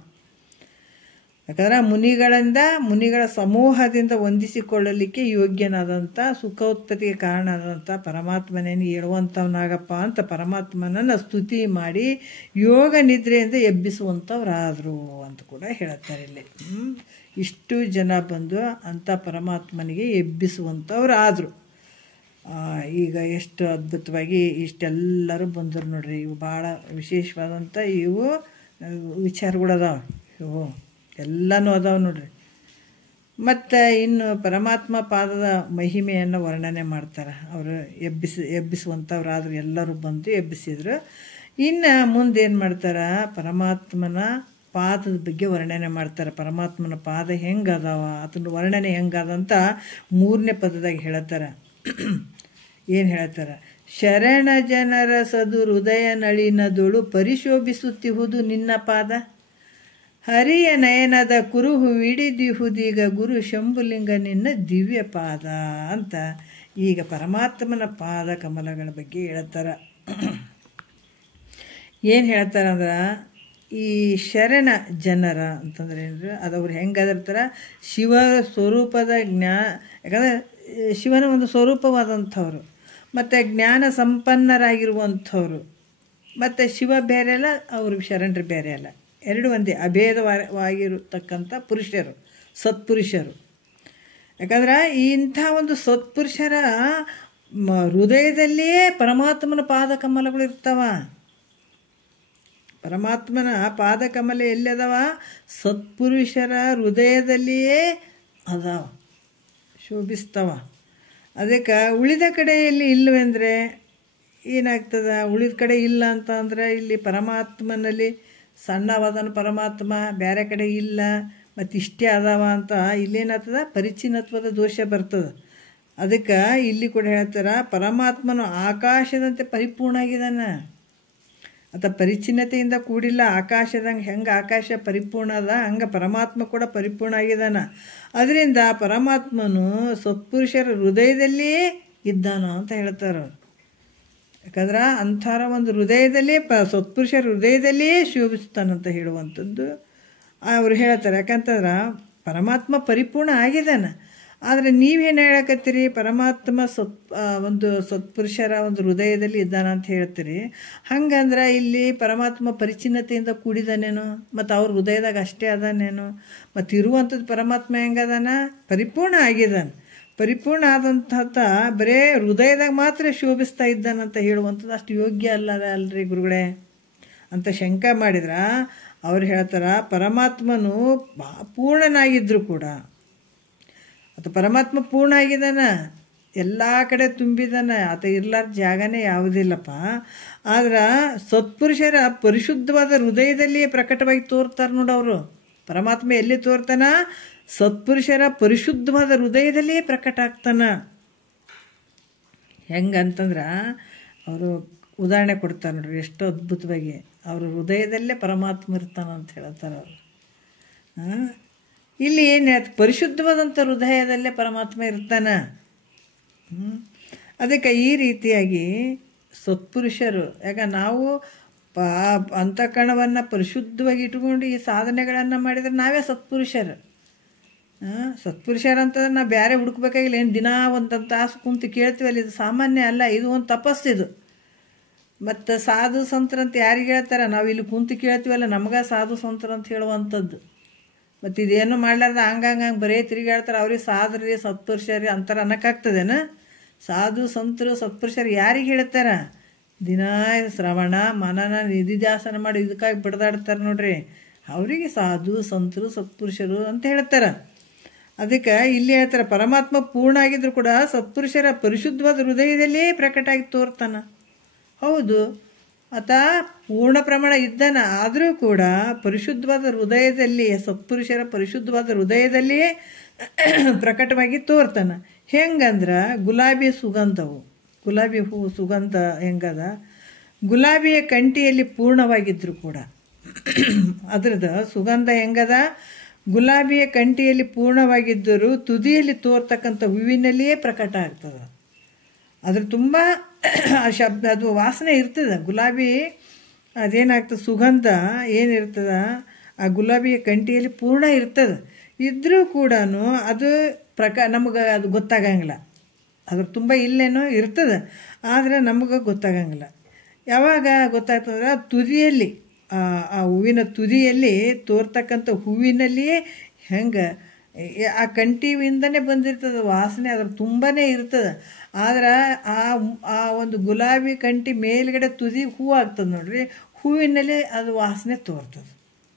ಯಾಕಂದರೆ ಮುನಿಗಳ ಸಮೂಹದಿಂದ ಹೊಂದಿಸಿಕೊಳ್ಳಲಿಕ್ಕೆ ಯೋಗ್ಯನಾದಂಥ ಸುಖೋತ್ಪತ್ತಿಗೆ ಕಾರಣ ಆದಂಥ ಪರಮಾತ್ಮನೇನು ಹೇಳುವಂಥವನಾಗಪ್ಪ ಅಂತ ಪರಮಾತ್ಮನನ್ನು ಸ್ತುತಿ ಮಾಡಿ ಯೋಗ ನಿದ್ರೆಯಿಂದ ಎಬ್ಬಿಸುವಂಥವ್ರಾದರು ಅಂತ ಕೂಡ ಹೇಳುತ್ತಾರೆ ಇಲ್ಲಿ. ಇಷ್ಟು ಜನ ಬಂದು ಅಂಥ ಪರಮಾತ್ಮನಿಗೆ ಎಬ್ಬಿಸುವಂಥವ್ರಾದರು. ಈಗ ಎಷ್ಟು ಅದ್ಭುತವಾಗಿ ಇಷ್ಟೆಲ್ಲರೂ ಬಂದರು ನೋಡ್ರಿ. ಇವು ಭಾಳ ವಿಶೇಷವಾದಂಥ ಇವು ವಿಚಾರಗಳದಾವ, ಇವು ಎಲ್ಲನೂ ಅದಾವೆ ನೋಡ್ರಿ. ಮತ್ತು ಇನ್ನು ಪರಮಾತ್ಮ ಪಾದದ ಮಹಿಮೆಯನ್ನು ವರ್ಣನೆ ಮಾಡ್ತಾರೆ. ಅವರು ಎಬ್ಬಿಸುವಂಥವ್ರಾದ್ರು ಎಲ್ಲರೂ ಬಂದು ಎಬ್ಬಿಸಿದ್ರು. ಇನ್ನು ಮುಂದೇನು ಮಾಡ್ತಾರೆ, ಪರಮಾತ್ಮನ ಪಾದದ ಬಗ್ಗೆ ವರ್ಣನೆ ಮಾಡ್ತಾರೆ. ಪರಮಾತ್ಮನ ಪಾದ ಹೆಂಗದಾವ ಅದನ್ನು ವರ್ಣನೆ ಹೆಂಗದಂತ 3ನೇ ಪದದಾಗ ಹೇಳ್ತಾರೆ. ಏನು ಹೇಳ್ತಾರೆ, ಶರಣ ಜನರ ಸದು ಹೃದಯ ನಳಿನದೊಳು ಪರಿಶೋಭಿಸುತ್ತಿಹುದು ನಿನ್ನ ಪಾದ, ಹರಿಯ ನಯನದ ಕುರುಹು ಹಿಡಿದಿಹುದೀಗ ಗುರು ಶಂಭುಲಿಂಗ ನಿನ್ನ ದಿವ್ಯ ಪಾದ ಅಂತ ಈಗ ಪರಮಾತ್ಮನ ಪಾದ ಕಮಲಗಳ ಬಗ್ಗೆ ಹೇಳ್ತಾರೆ. ಏನು ಹೇಳ್ತಾರೆ ಅಂದ್ರೆ, ಈ ಶರಣ ಜನರ ಅಂತಂದ್ರೆ ಏನ್ರಿ, ಅದವ್ರು ಹೆಂಗದಿರ್ತಾರೆ, ಶಿವ ಸ್ವರೂಪದ ಯಾಕಂದರೆ ಶಿವನ ಒಂದು ಸ್ವರೂಪವಾದಂಥವ್ರು, ಮತ್ತು ಜ್ಞಾನ ಸಂಪನ್ನರಾಗಿರುವಂಥವ್ರು, ಮತ್ತು ಶಿವ ಬೇರೆ ಅಲ್ಲ, ಅವರು ಶರಣರು ಬೇರೆ ಅಲ್ಲ, ಎರಡು ಒಂದೇ ಅಭೇದವಾಗಿರತಕ್ಕಂಥ ಪುರುಷರು, ಸತ್ಪುರುಷರು. ಯಾಕಂದ್ರೆ ಇಂಥ ಒಂದು ಸತ್ಪುರುಷರ ಹೃದಯದಲ್ಲಿಯೇ ಪರಮಾತ್ಮನ ಪಾದಕಮಲಗಳು ಇರ್ತಾವ. ಪರಮಾತ್ಮನ ಪಾದಕಮಲ ಎಲ್ಲಿದಾವ, ಸತ್ಪುರುಷರ ಹೃದಯದಲ್ಲಿಯೇ ಅದಾವ, ಶೋಭಿಸ್ತಾವ. ಅದಕ್ಕೆ ಉಳಿದ ಕಡೆಯಲ್ಲಿ ಇಲ್ಲವೆಂದರೆ ಏನಾಗ್ತದೆ, ಉಳಿದ ಕಡೆ ಇಲ್ಲ ಅಂತ ಅಂದರೆ ಇಲ್ಲಿ ಪರಮಾತ್ಮನಲ್ಲಿ ಸಣ್ಣವಾದನ ಪರಮಾತ್ಮ ಬೇರೆ ಕಡೆ ಇಲ್ಲ ಮತ್ತು ಇಷ್ಟೇ ಅದಾವ ಅಂತ ಇಲ್ಲೇನಾಗ್ತದೆ, ಪರಿಚ್ಛಿನ್ನತ್ವದ ದೋಷ ಬರ್ತದೆ. ಅದಕ್ಕೆ ಇಲ್ಲಿ ಕೂಡ ಹೇಳ್ತಾರೆ, ಪರಮಾತ್ಮನು ಆಕಾಶದಂತೆ ಪರಿಪೂರ್ಣ ಆಗಿದ್ದಾನೆ. ಅಥವಾ ಪರಿಚ್ಛಿನ್ನತೆಯಿಂದ ಕೂಡಿಲ್ಲ. ಆಕಾಶದಂಗೆ ಹೆಂಗೆ ಆಕಾಶ ಪರಿಪೂರ್ಣ ಅದ ಹಂಗೆ ಪರಮಾತ್ಮ ಕೂಡ ಪರಿಪೂರ್ಣ ಆಗಿದ್ದಾನೆ. ಅದರಿಂದ ಪರಮಾತ್ಮನು ಸತ್ಪುರುಷರ ಹೃದಯದಲ್ಲಿಯೇ ಇದ್ದಾನ ಅಂತ ಹೇಳ್ತಾರೆ. ಯಾಕಂದ್ರೆ ಅಂಥರ ಒಂದು ಹೃದಯದಲ್ಲೇ ಸತ್ಪುರುಷರ ಹೃದಯದಲ್ಲಿಯೇ ಶೋಭಿಸ್ತಾನಂತ ಹೇಳುವಂಥದ್ದು ಅವ್ರು ಹೇಳ್ತಾರೆ. ಯಾಕಂತಂದ್ರೆ ಪರಮಾತ್ಮ ಪರಿಪೂರ್ಣ ಆಗಿದ್ದಾನೆ. ಆದರೆ ನೀವೇನು ಹೇಳಕತ್ತೀರಿ, ಪರಮಾತ್ಮ ಒಂದು ಸತ್ಪುರುಷರ ಒಂದು ಹೃದಯದಲ್ಲಿ ಇದ್ದಾನ ಅಂತ ಹೇಳ್ತೀರಿ. ಹಂಗಂದ್ರೆ ಇಲ್ಲಿ ಪರಮಾತ್ಮ ಪರಿಚ್ಛಿನ್ನತೆಯಿಂದ ಕೂಡಿದಾನೇನು, ಮತ್ತು ಅವ್ರ ಹೃದಯದಾಗ ಅಷ್ಟೇ ಅದಾನೇನು, ಮತ್ತು ಇರುವಂಥದ್ದು ಪರಮಾತ್ಮ ಹೆಂಗದಾನ, ಪರಿಪೂರ್ಣ ಆಗಿದ್ದಾನೆ. ಪರಿಪೂರ್ಣ ಆದಂಥ ಬರೇ ಹೃದಯದಾಗ ಮಾತ್ರ ಶೋಭಿಸ್ತಾ ಇದ್ದಾನಂತ ಹೇಳುವಂಥದ್ದು ಅಷ್ಟು ಯೋಗ್ಯ ಅಲ್ರಿ ಗುರುಗಳೇ ಅಂತ ಶಂಕ ಮಾಡಿದ್ರೆ ಅವ್ರು ಹೇಳ್ತಾರೆ, ಪರಮಾತ್ಮನು ಪೂರ್ಣನಾಗಿದ್ದರೂ ಕೂಡ, ಅಥವಾ ಪರಮಾತ್ಮ ಪೂರ್ಣ ಆಗಿದ್ದಾನೆ, ಎಲ್ಲ ಕಡೆ ತುಂಬಿದ್ದಾನೆ, ಆತ ಇರ್ಲಾರ ಜಾಗನೇ ಯಾವುದಿಲ್ಲಪ್ಪ. ಆದ್ರೆ ಸತ್ಪುರುಷರ ಪರಿಶುದ್ಧವಾದ ಹೃದಯದಲ್ಲಿಯೇ ಪ್ರಕಟವಾಗಿ ತೋರ್ತಾರೆ ನೋಡವರು. ಪರಮಾತ್ಮ ಎಲ್ಲಿ ತೋರ್ತಾನ, ಸತ್ಪುರುಷರ ಪರಿಶುದ್ಧವಾದ ಹೃದಯದಲ್ಲಿಯೇ ಪ್ರಕಟ ಆಗ್ತಾನ. ಹೆಂಗಂತಂದ್ರೆ ಅವರು ಉದಾಹರಣೆ ಕೊಡ್ತಾರೆ ನೋಡ್ರಿ, ಎಷ್ಟು ಅದ್ಭುತವಾಗಿ. ಅವ್ರ ಹೃದಯದಲ್ಲೇ ಪರಮಾತ್ಮ ಇರ್ತಾನ ಅಂತ ಹೇಳ್ತಾರೆ ಅವರು. ಇಲ್ಲಿ ಏನು ಪರಿಶುದ್ಧವಾದಂಥ ಹೃದಯದಲ್ಲೇ ಪರಮಾತ್ಮ ಇರ್ತಾನೆ. ಅದಕ್ಕೆ ಈ ರೀತಿಯಾಗಿ ಸತ್ಪುರುಷರು, ಯಾಕ ನಾವು ಅಂತಃಕರಣವನ್ನು ಪರಿಶುದ್ಧವಾಗಿ ಇಟ್ಕೊಂಡು ಈ ಸಾಧನೆಗಳನ್ನು ಮಾಡಿದರೆ ನಾವೇ ಸತ್ಪುರುಷರು. ಸತ್ಪುರುಷರಂತಂದ್ರೆ ನಾವು ಬೇರೆ ಹುಡುಕ್ಬೇಕಾಗಿಲ್ಲ. ಏನು ದಿನ ಒಂದು ತಾಸು ಕುಂತು ಕೇಳ್ತೀವಲ್ಲ, ಇದು ಸಾಮಾನ್ಯ ಅಲ್ಲ, ಇದು ಒಂದು ತಪಸ್ಸಿದು. ಮತ್ತು ಸಾಧು ಸಂತರಂತ ಯಾರಿಗೆ ಹೇಳ್ತಾರೆ, ನಾವು ಇಲ್ಲಿ ಕುಂತು ಕೇಳ್ತೀವಲ್ಲ ನಮ್ಗೆ ಸಾಧು ಸಂತರಂತ ಹೇಳುವಂಥದ್ದು. ಮತ್ತು ಇದೇನು ಮಾಡ್ಲಾರ್ದ ಹಂಗಂಗೆ ಬರೀ ತಿರುಗಾಡ್ತಾರೆ, ಅವ್ರಿಗೆ ಸಾಧ್ರಿ ಸತ್ಪುರುಷರಿ ಅಂತಾರೆ ಅನ್ನೋಕ್ಕಾಗ್ತದೇನ? ಸಾಧು ಸಂತರು ಸತ್ಪುರುಷರು ಯಾರಿಗೆ ಹೇಳ್ತಾರೆ? ದಿನ ಶ್ರವಣ ಮನನ ನಿಧಿಧ್ಯಾಸನ ಮಾಡಿ ಇದಕ್ಕಾಗಿ ಬಿಡ್ದಾಡ್ತಾರೆ ನೋಡ್ರಿ. ಅವರಿಗೆ ಸಾಧು ಸಂತರು ಸತ್ಪುರುಷರು ಅಂತ ಹೇಳ್ತಾರೆ. ಅದಕ್ಕೆ ಇಲ್ಲಿ ಹೇಳ್ತಾರೆ, ಪರಮಾತ್ಮ ಪೂರ್ಣ ಆಗಿದ್ರು ಕೂಡ ಸತ್ಪುರುಷರ ಪರಿಶುದ್ಧವಾದ ಹೃದಯದಲ್ಲೇ ಪ್ರಕಟ ಆಗಿ ತೋರ್ತಾನ. ಹೌದು, ಆತ ಪೂರ್ಣ ಪ್ರಮಾಣ ಇದ್ದಾನ, ಆದರೂ ಕೂಡ ಪರಿಶುದ್ಧವಾದ ಹೃದಯದಲ್ಲಿ, ಸತ್ಪುರುಷರ ಪರಿಶುದ್ಧವಾದ ಹೃದಯದಲ್ಲಿಯೇ ಪ್ರಕಟವಾಗಿ ತೋರ್ತಾನ. ಹೆಂಗಂದ್ರೆ ಗುಲಾಬಿ ಸುಗಂಧವು, ಗುಲಾಬಿ ಹೂವು ಸುಗಂಧ ಹೆಂಗದ, ಗುಲಾಬಿಯ ಕಂಟಿಯಲ್ಲಿ ಪೂರ್ಣವಾಗಿದ್ದರೂ ಕೂಡ ಅದ್ರದ್ದು ಸುಗಂಧ ಹೆಂಗದ, ಗುಲಾಬಿಯ ಕಂಟಿಯಲ್ಲಿ ಪೂರ್ಣವಾಗಿದ್ದರೂ ತುದಿಯಲ್ಲಿ ತೋರ್ತಕ್ಕಂಥ ಹೂವಿನಲ್ಲಿಯೇ ಪ್ರಕಟ ಆಗ್ತದೆ. ಅದ್ರ ತುಂಬ ಶಬ್ದ, ಅದು ವಾಸನೆ ಇರ್ತದೆ. ಗುಲಾಬಿ ಅದೇನಾಗ್ತದೆ, ಸುಗಂಧ ಏನಿರ್ತದೆ ಆ ಗುಲಾಬಿಯ ಕಂಟಿಯಲ್ಲಿ ಪೂರ್ಣ ಇರ್ತದೆ. ಇದ್ದರೂ ಕೂಡ ಅದು ನಮಗೆ ಅದು ಗೊತ್ತಾಗಂಗಿಲ್ಲ. ಅದ್ರ ತುಂಬ ಇಲ್ಲೇನೋ ಇರ್ತದೆ, ಆದರೆ ನಮಗೆ ಗೊತ್ತಾಗಂಗಿಲ್ಲ. ಯಾವಾಗ ಗೊತ್ತಾಗ್ತದ್ರೆ ತುದಿಯಲ್ಲಿ, ಆ ಹೂವಿನ ತುದಿಯಲ್ಲಿ ತೋರ್ತಕ್ಕಂಥ ಹೂವಿನಲ್ಲಿಯೇ ಹೆಂಗೆ ಆ ಕಂಟಿಯಿಂದನೇ ಬಂದಿರ್ತದೆ ವಾಸನೆ, ಅದ್ರ ತುಂಬಾ ಇರ್ತದೆ. ಆದ್ರೆ ಆ ಒಂದು ಗುಲಾಬಿ ಕಂಟಿ ಮೇಲ್ಗಡೆ ತುದಿ ಹೂವು ಆಗ್ತದೆ ನೋಡ್ರಿ, ಹೂವಿನಲ್ಲಿ ಅದು ವಾಸನೆ ತೋರ್ತದೆ,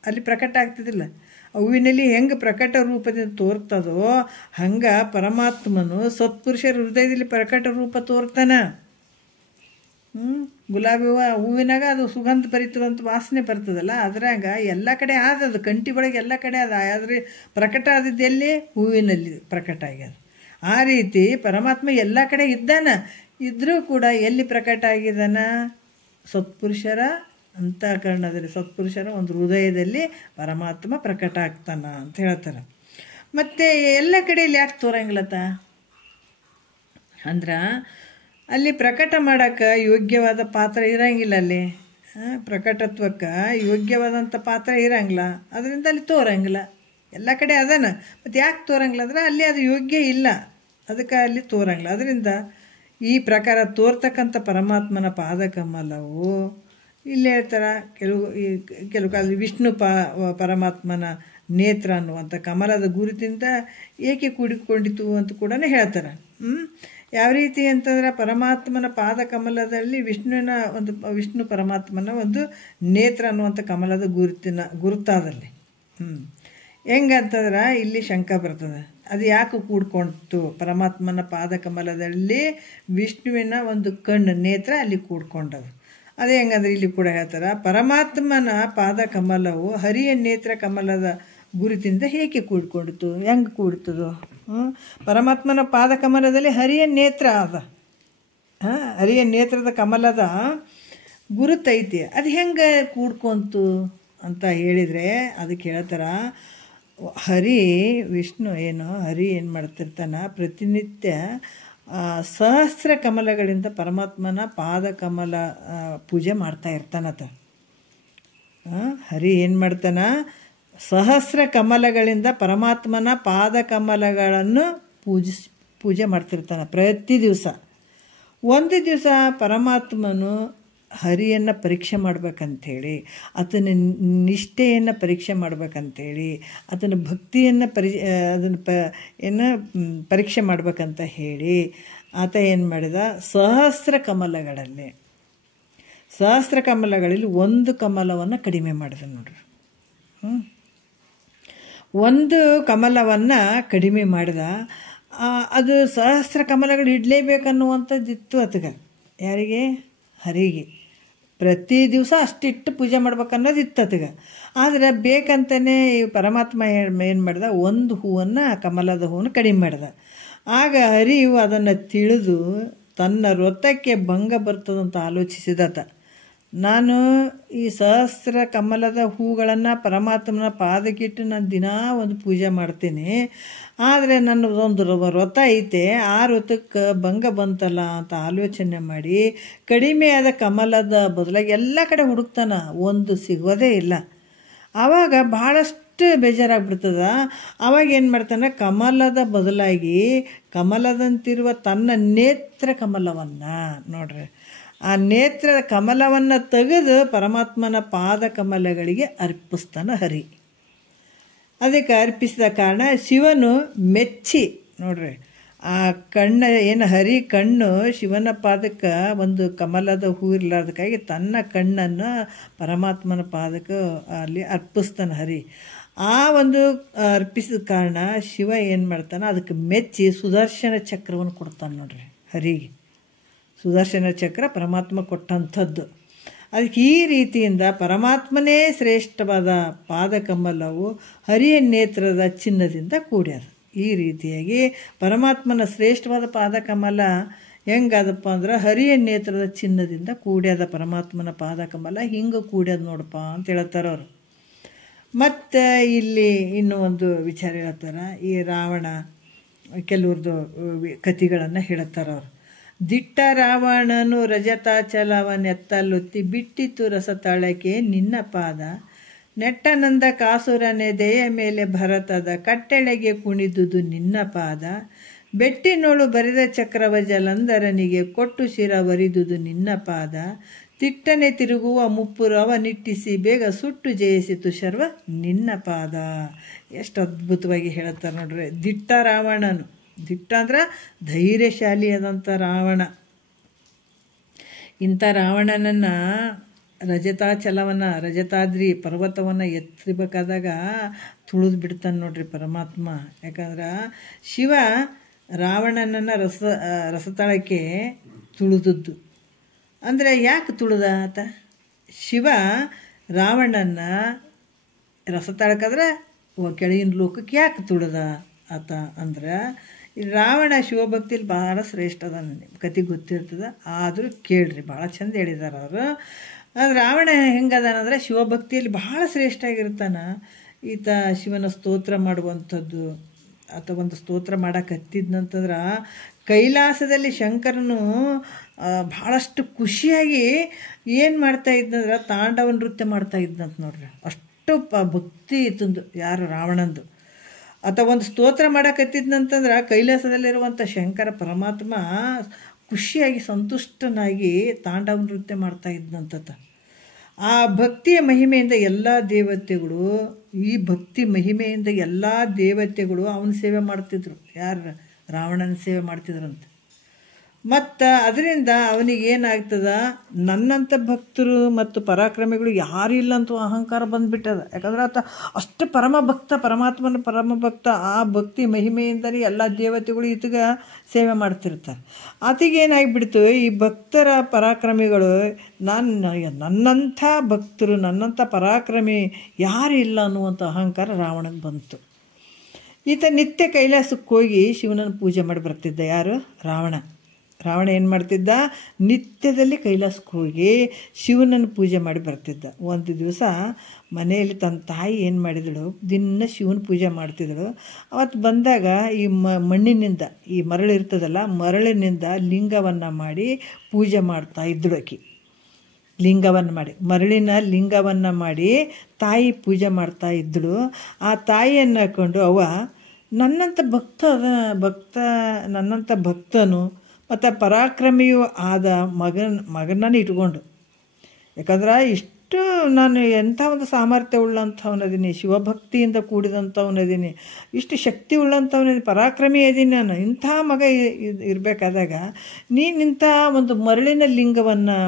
ಅಲ್ಲಿ ಪ್ರಕಟ ಆಗ್ತದಿಲ್ಲ. ಹೂವಿನಲ್ಲಿ ಹೆಂಗೆ ಪ್ರಕಟ ರೂಪದಿಂದ ತೋರ್ತದೋ ಹಂಗೆ ಪರಮಾತ್ಮನು ಸತ್ಪುರುಷರ ಹೃದಯದಲ್ಲಿ ಪ್ರಕಟ ರೂಪ ತೋರ್ತಾನ. ಗುಲಾಬಿ ಹೂವಿನಾಗ ಅದು ಸುಗಂಧ ಭರಿತದಂತ ವಾಸನೆ ಬರ್ತದಲ್ಲ, ಅದ್ರಾಗ ಎಲ್ಲ ಕಡೆ ಆದದು, ಕಂಟಿ ಒಳಗೆ ಎಲ್ಲ ಕಡೆ ಅದ. ಆದರೆ ಪ್ರಕಟ ಆದದ್ದೆಲ್ಲಿ, ಹೂವಿನಲ್ಲಿ ಪ್ರಕಟ ಆಗ್ಯದ. ಆ ರೀತಿ ಪರಮಾತ್ಮ ಎಲ್ಲ ಕಡೆ ಇದ್ದಾನ, ಇದ್ದರೂ ಕೂಡ ಎಲ್ಲಿ ಪ್ರಕಟ ಆಗಿದ್ದಾನ, ಸತ್ಪುರುಷರ ಅಂತಃಕರಣದಲ್ಲಿ, ಸತ್ಪುರುಷರ ಒಂದು ಹೃದಯದಲ್ಲಿ ಪರಮಾತ್ಮ ಪ್ರಕಟ ಆಗ್ತಾನ ಅಂತ ಹೇಳ್ತಾರೆ. ಮತ್ತು ಎಲ್ಲ ಕಡೆಯಲ್ಲಿ ಯಾಕೆ ತೋರಂಗಿಲ್ಲತ್ತ ಅಂದ್ರೆ, ಅಲ್ಲಿ ಪ್ರಕಟ ಮಾಡೋಕ್ಕೆ ಯೋಗ್ಯವಾದ ಪಾತ್ರ ಇರೋಂಗಿಲ್ಲ. ಅಲ್ಲಿ ಪ್ರಕಟತ್ವಕ್ಕೆ ಯೋಗ್ಯವಾದಂಥ ಪಾತ್ರ ಇರೋಂಗಿಲ್ಲ, ಅದರಿಂದ ಅಲ್ಲಿ ತೋರಂಗಿಲ್ಲ. ಎಲ್ಲ ಕಡೆ ಅದಾನ, ಮತ್ತು ಯಾಕೆ ತೋರಂಗಿಲ್ಲ ಅಂದ್ರೆ ಅಲ್ಲಿ ಅದು ಯೋಗ್ಯ ಇಲ್ಲ, ಅದಕ್ಕೆ ಅಲ್ಲಿ ತೋರಂಗಿಲ್ಲ. ಅದರಿಂದ ಈ ಪ್ರಕಾರ ತೋರ್ತಕ್ಕಂಥ ಪರಮಾತ್ಮನ ಪಾದಕಮಲವು ಇಲ್ಲಿ ಹೇಳ್ತಾರೆ, ಕೆಲವು ಕಾಲ ವಿಷ್ಣು ಪರಮಾತ್ಮನ ನೇತ್ರ ಅನ್ನುವಂಥ ಕಮಲದ ಗುರುತಿಂದ ಏಕೆ ಕೂಡಿಕೊಂಡಿತು ಅಂತ ಕೂಡ ಹೇಳ್ತಾರೆ. ಯಾವ ರೀತಿ ಅಂತಂದ್ರೆ, ಪರಮಾತ್ಮನ ಪಾದಕಮಲದಲ್ಲಿ ವಿಷ್ಣು ಪರಮಾತ್ಮನ ಒಂದು ನೇತ್ರ ಅನ್ನುವಂಥ ಕಮಲದ ಗುರುತಾದಲ್ಲಿ ಹೆಂಗಂತಂದ್ರೆ ಇಲ್ಲಿ ಶಂಕ ಬರ್ತದೆ, ಅದು ಯಾಕೆ ಕೂಡ್ಕೊಂತು, ಪರಮಾತ್ಮನ ಪಾದಕಮಲದಲ್ಲಿ ವಿಷ್ಣುವಿನ ಒಂದು ಕಣ್ಣು ನೇತ್ರ ಅಲ್ಲಿ ಕೂಡ್ಕೊಂಡದು. ಅದೇ ಹೆಂಗಂದ್ರೆ ಇಲ್ಲಿ ಕೂಡ ಹೇಳ್ತಾರೆ, ಪರಮಾತ್ಮನ ಪಾದಕಮಲವು ಹರಿಯ ನೇತ್ರ ಕಮಲದ ಗುರುತಿಂದ ಹೇಗೆ ಕೂಡ್ಕೊಂಡಿತು, ಹೆಂಗೆ ಕೂಡ್ತದೋ. ಪರಮಾತ್ಮನ ಪಾದಕಮಲದಲ್ಲಿ ಹರಿಯ ನೇತ್ರ ಅದ, ಹರಿಯ ನೇತ್ರದ ಕಮಲದ ಗುರುತೈತಿ, ಅದು ಹೆಂಗೆ ಕೂಡ್ಕೊಂತು ಅಂತ ಹೇಳಿದರೆ ಅದಕ್ಕೆ ಹೇಳ್ತಾರೆ, ವಿಷ್ಣು ಹರಿ ಏನು ಮಾಡ್ತಿರ್ತಾನ, ಪ್ರತಿನಿತ್ಯ ಸಹಸ್ರ ಕಮಲಗಳಿಂದ ಪರಮಾತ್ಮನ ಪಾದಕಮಲ ಪೂಜೆ ಮಾಡ್ತಾ ಇರ್ತಾನತ. ಹರಿ ಏನು ಮಾಡ್ತಾನ, ಸಹಸ್ರ ಕಮಲಗಳಿಂದ ಪರಮಾತ್ಮನ ಪಾದಕಮಲಗಳನ್ನು ಪೂಜೆ ಮಾಡ್ತಿರ್ತಾನೆ ಪ್ರತಿ ದಿವಸ. ಒಂದು ದಿವಸ ಪರಮಾತ್ಮನು ಹರಿಯನ್ನು ಪರೀಕ್ಷೆ ಮಾಡ್ಬೇಕಂಥೇಳಿ, ಆತನ ನಿಷ್ಠೆಯನ್ನು ಪರೀಕ್ಷೆ ಮಾಡ್ಬೇಕಂಥೇಳಿ, ಆತನ ಭಕ್ತಿಯನ್ನು ಪರೀಕ್ಷೆ ಮಾಡ್ಬೇಕಂತ ಹೇಳಿ ಆತ ಏನು ಮಾಡಿದ, ಸಹಸ್ರ ಕಮಲಗಳಲ್ಲಿ ಒಂದು ಕಮಲವನ್ನು ಕಡಿಮೆ ಮಾಡಿದ ನೋಡ್ರಿ. ಒಂದು ಕಮಲವನ್ನು ಕಡಿಮೆ ಮಾಡಿದ. ಅದು ಸಹಸ್ರ ಕಮಲಗಳು ಇಡಲೇಬೇಕನ್ನುವಂಥದ್ದಿತ್ತು ಆತಗೆ. ಯಾರಿಗೆ? ಹರಿಗೆ. ಪ್ರತಿ ದಿವಸ ಅಷ್ಟಿಟ್ಟು ಪೂಜೆ ಮಾಡ್ಬೇಕನ್ನೋದು ಇತ್ತು ಆತಗೆ. ಆದರೆ ಬೇಕಂತಲೇ ಪರಮಾತ್ಮ ಏನು ಮಾಡ್ದ, ಒಂದು ಹೂವನ್ನು, ಕಮಲದ ಹೂವನ್ನು ಕಡಿಮೆ ಮಾಡ್ದ. ಆಗ ಹರಿಯು ಅದನ್ನು ತಿಳಿದು ತನ್ನ ವ್ರತಕ್ಕೆ ಭಂಗ ಬರ್ತದಂತ ಆಲೋಚಿಸಿದತ. ನಾನು ಈ ಸಹಸ್ರ ಕಮಲದ ಹೂಗಳನ್ನು ಪರಮಾತ್ಮನ ಪಾದಕ್ಕಿಟ್ಟು ನಾನು ದಿನಾ ಒಂದು ಪೂಜೆ ಮಾಡ್ತೀನಿ, ಆದರೆ ನನ್ನದೊಂದು ವ್ರತ ಐತೆ, ಆ ವ್ರತಕ್ಕೆ ಭಂಗ ಬಂತಲ್ಲ ಅಂತ ಆಲೋಚನೆ ಮಾಡಿ ಕಡಿಮೆಯಾದ ಕಮಲದ ಬದಲಾಗಿ ಎಲ್ಲ ಕಡೆ ಹುಡುಕ್ತಾನ, ಒಂದು ಸಿಗೋದೇ ಇಲ್ಲ. ಆವಾಗ ಭಾಳಷ್ಟು ಬೇಜಾರಾಗ್ಬಿಡ್ತದ. ಆವಾಗ ಏನು ಮಾಡ್ತಾನೆ, ಕಮಲದ ಬದಲಾಗಿ ಕಮಲದಂತಿರುವ ತನ್ನ ನೇತ್ರ ಕಮಲವನ್ನು ನೋಡ್ರಿ, ಆ ನೇತ್ರ ಕಮಲವನ್ನು ತೆಗೆದು ಪರಮಾತ್ಮನ ಪಾದ ಕಮಲಗಳಿಗೆ ಅರ್ಪಿಸ್ತಾನೆ ಹರಿ. ಅದಕ್ಕೆ ಅರ್ಪಿಸಿದ ಕಾರಣ ಶಿವನು ಮೆಚ್ಚಿ ನೋಡ್ರಿ ಆ ಕಣ್ಣ ಏನು ಹರಿ ಕಣ್ಣು ಶಿವನ ಪಾದಕ್ಕೆ ಒಂದು ಕಮಲದ ಹೂ ಇರಲಾರ್ದಕ್ಕಾಗಿ ತನ್ನ ಕಣ್ಣನ್ನು ಪರಮಾತ್ಮನ ಪಾದಕ್ಕೆ ಅಲ್ಲಿ ಅರ್ಪಿಸ್ತಾನೆ ಹರಿ. ಆ ಒಂದು ಅರ್ಪಿಸಿದ ಕಾರಣ ಶಿವ ಏನು ಮಾಡ್ತಾನೆ, ಅದಕ್ಕೆ ಮೆಚ್ಚಿ ಸುದರ್ಶನ ಚಕ್ರವನ್ನು ಕೊಡ್ತಾನೆ ನೋಡ್ರಿ ಹರಿಗೆ. ಸುದರ್ಶನ ಚಕ್ರ ಪರಮಾತ್ಮ ಕೊಟ್ಟಂಥದ್ದು. ಅದಕ್ಕೆ ಈ ರೀತಿಯಿಂದ ಪರಮಾತ್ಮನೇ ಶ್ರೇಷ್ಠವಾದ ಪಾದಕಮಲವು ಹರಿಯ ನೇತ್ರದ ಚಿನ್ನದಿಂದ ಕೂಡ್ಯಾರ. ಈ ರೀತಿಯಾಗಿ ಪರಮಾತ್ಮನ ಶ್ರೇಷ್ಠವಾದ ಪಾದಕಮಲ ಹೆಂಗದಪ್ಪ ಅಂದ್ರೆ ಹರಿಯ ನೇತ್ರದ ಚಿನ್ನದಿಂದ ಕೂಡ್ಯದ ಪರಮಾತ್ಮನ ಪಾದಕಮಲ ಹಿಂಗೆ ಕೂಡ್ಯದ ನೋಡಪ್ಪ ಅಂತ ಹೇಳ್ತಾರೆ ಅವರು. ಮತ್ತು ಇಲ್ಲಿ ಇನ್ನೂ ಒಂದು ವಿಚಾರ ಹೇಳ್ತಾರೆ. ಈ ರಾವಣ ಕೆಲವ್ರದ್ದು ಕಥೆಗಳನ್ನು ಹೇಳ್ತಾರೆ ಅವರು. ದಿಟ್ಟ ರಾವಣನು ರಜತಾಚಲವನೆತ್ತಲುತ್ತಿ ಬಿಟ್ಟಿತು ರಸತಳಕೆ ನಿನ್ನ ಪಾದ, ನೆಟ್ಟನಂದ ಕಾಸುರನೆ ದೆಯ ಮೇಲೆ ಭರತದ ಕಟ್ಟೆಳೆಗೆ ಕುಣಿದುದು ನಿನ್ನ ಪಾದ, ಬೆಟ್ಟಿನೋಳು ಬರೆದ ಚಕ್ರವ ಜಲಂಧರನಿಗೆ ಕೊಟ್ಟು ಶಿರವರಿದುದು ನಿನ್ನ ಪಾದ, ತಿಟ್ಟನೆ ತಿರುಗುವ ಮುಪ್ಪುರವ ನಿಟ್ಟಿಸಿ ಬೇಗ ಸುಟ್ಟು ಜಯಿಸಿತು ಶರ್ವ ನಿನ್ನ ಪಾದ. ಎಷ್ಟು ಅದ್ಭುತವಾಗಿ ಹೇಳ್ತಾರೆ ನೋಡ್ರಿ. ದಿಟ್ಟ ರಾವಣನು, ದಿಟ್ಟ ಅಂದ್ರೆ ಧೈರ್ಯಶಾಲಿಯಾದಂಥ ರಾವಣ. ಇಂಥ ರಾವಣನನ್ನು ರಜತಾದ್ರಿ ಪರ್ವತವನ್ನು ಎತ್ತಬೇಕಾದಾಗ ತುಳಿದು ಬಿಡ್ತಾನೆ ನೋಡ್ರಿ ಪರಮಾತ್ಮ. ಯಾಕಂದ್ರೆ ಶಿವ ರಾವಣನನ್ನು ರಸತಳಕ್ಕೆ ತುಳಿದದ್ದು. ಅಂದರೆ ಯಾಕೆ ತುಳಿದ ಆತ? ಶಿವ ರಾವಣನ ರಸತಳಕಂದ್ರೆ ಕೆಳಗಿನ ಲೋಕಕ್ಕೆ ಯಾಕೆ ತುಳಿದ ಆತ ಅಂದ್ರೆ, ರಾವಣ ಶಿವಭಕ್ತಿಲಿ ಭಾಳ ಶ್ರೇಷ್ಠ ಅದ. ಕತೆ ಗೊತ್ತಿರ್ತದೆ, ಆದರೂ ಕೇಳ್ರಿ, ಭಾಳ ಚಂದ ಹೇಳಿದಾರೆ ಅವರು. ರಾವಣ ಹೆಂಗದಾನಂದ್ರೆ ಶಿವಭಕ್ತಿಯಲ್ಲಿ ಭಾಳ ಶ್ರೇಷ್ಠ ಆಗಿರ್ತಾನೆ. ಈತ ಶಿವನ ಸ್ತೋತ್ರ ಮಾಡುವಂಥದ್ದು ಅಥವಾ ಒಂದು ಸ್ತೋತ್ರ ಮಾಡಕತ್ತಿದ್ನಂತಂದ್ರೆ ಕೈಲಾಸದಲ್ಲಿ ಶಂಕರನು ಭಾಳಷ್ಟು ಖುಷಿಯಾಗಿ ಏನು ಮಾಡ್ತಾ ಇದ್ನಂದ್ರೆ ತಾಂಡವ ನೃತ್ಯ ಮಾಡ್ತಾ ಇದ್ದಂತ ನೋಡ್ರಿ. ಅಷ್ಟು ಭಕ್ತಿ ಇತ್ತಂದು ಯಾರು ರಾವಣಂದು. ಅಥವಾ ಒಂದು ಸ್ತೋತ್ರ ಮಾಡಕತ್ತಿದ್ನಂತಂದ್ರೆ ಕೈಲಾಸದಲ್ಲಿರುವಂಥ ಶಂಕರ ಪರಮಾತ್ಮ ಖುಷಿಯಾಗಿ ಸಂತುಷ್ಟನಾಗಿ ತಾಂಡವ ನೃತ್ಯ ಮಾಡ್ತಾ ಇದ್ನಂತ. ಆ ಭಕ್ತಿಯ ಮಹಿಮೆಯಿಂದ ಎಲ್ಲ ದೇವತೆಗಳು, ಈ ಭಕ್ತಿ ಮಹಿಮೆಯಿಂದ ಎಲ್ಲ ದೇವತೆಗಳು ಅವನ ಸೇವೆ ಮಾಡ್ತಿದ್ರು. ಯಾರು? ರಾವಣನ ಸೇವೆ ಮಾಡ್ತಿದ್ರಂತೆ. ಮತ್ತು ಅದರಿಂದ ಅವನಿಗೆ ಏನಾಗ್ತದ, ನನ್ನಂಥ ಭಕ್ತರು ಮತ್ತು ಪರಾಕ್ರಮಿಗಳು ಯಾರೂ ಇಲ್ಲ ಅಂತೂ ಅಹಂಕಾರ ಬಂದುಬಿಟ್ಟದ. ಯಾಕಂದ್ರೆ ಆತ ಅಷ್ಟು ಪರಮಾತ್ಮನ ಪರಮಭಕ್ತ. ಆ ಭಕ್ತಿ ಮಹಿಮೆಯಿಂದಲೇ ಎಲ್ಲ ದೇವತೆಗಳು ಈತಗ ಸೇವೆ ಮಾಡ್ತಿರ್ತಾರೆ. ಆತಗೇನಾಗಿಬಿಡ್ತು, ಈ ಭಕ್ತರ ಪರಾಕ್ರಮಿಗಳು ನನ್ನಂಥ ಭಕ್ತರು, ನನ್ನಂಥ ಪರಾಕ್ರಮಿ ಯಾರೂ ಇಲ್ಲ ಅನ್ನುವಂಥ ಅಹಂಕಾರ ರಾವಣನಿಗೆ ಬಂತು. ಈತ ನಿತ್ಯ ಕೈಲಾಸಕ್ಕೆ ಹೋಗಿ ಶಿವನನ್ನು ಪೂಜೆ ಮಾಡಿ ಬರ್ತಿದ್ದ. ಯಾರು? ರಾವಣ ಏನು ಮಾಡ್ತಿದ್ದ? ನಿತ್ಯದಲ್ಲಿ ಕೈಲಾಸಕ್ಕೆ ಹೋಗಿ ಶಿವನನ್ನು ಪೂಜೆ ಮಾಡಿ ಬರ್ತಿದ್ದ. ಒಂದು ದಿವಸ ಮನೆಯಲ್ಲಿ ತನ್ನ ತಾಯಿ ಏನು ಮಾಡಿದಳು, ದಿನ ಶಿವನ ಪೂಜೆ ಮಾಡ್ತಿದ್ದಳು. ಅವತ್ತು ಬಂದಾಗ ಈ ಮಣ್ಣಿನಿಂದ, ಈ ಮರಳಿರ್ತದಲ್ಲ, ಮರಳಿನಿಂದ ಲಿಂಗವನ್ನು ಮಾಡಿ ಪೂಜೆ ಮಾಡ್ತಾ ಇದ್ದಳು ಆಕಿ. ಲಿಂಗವನ್ನು ಮಾಡಿ, ಮರಳಿನ ಲಿಂಗವನ್ನು ಮಾಡಿ ತಾಯಿ ಪೂಜೆ ಮಾಡ್ತಾ ಇದ್ದಳು. ಆ ತಾಯಿಯನ್ನು ಹಾಕ್ಕೊಂಡು ಅವ್ವ ನನ್ನಂಥ ನನ್ನಂಥ ಭಕ್ತನು ಮತ್ತು ಪರಾಕ್ರಮಿಯೂ ಆದ ಮಗನನ್ನು ಇಟ್ಕೊಂಡು, ಯಾಕಂದ್ರೆ ಇಷ್ಟು ನಾನು ಎಂಥ ಒಂದು ಸಾಮರ್ಥ್ಯ ಉಳ್ಳಂಥವನದೀನಿ, ಶಿವಭಕ್ತಿಯಿಂದ ಕೂಡಿದಂಥವನದೀನಿ, ಇಷ್ಟು ಶಕ್ತಿ ಉಳ್ಳಂಥವನದೀನಿ, ಪರಾಕ್ರಮಿ ಇದೀನಿ ನಾನು. ಇಂಥ ಮಗ ಇರಬೇಕಾದಾಗ ನೀನಿಂಥ ಒಂದು ಮರಳಿನ ಲಿಂಗವನ್ನು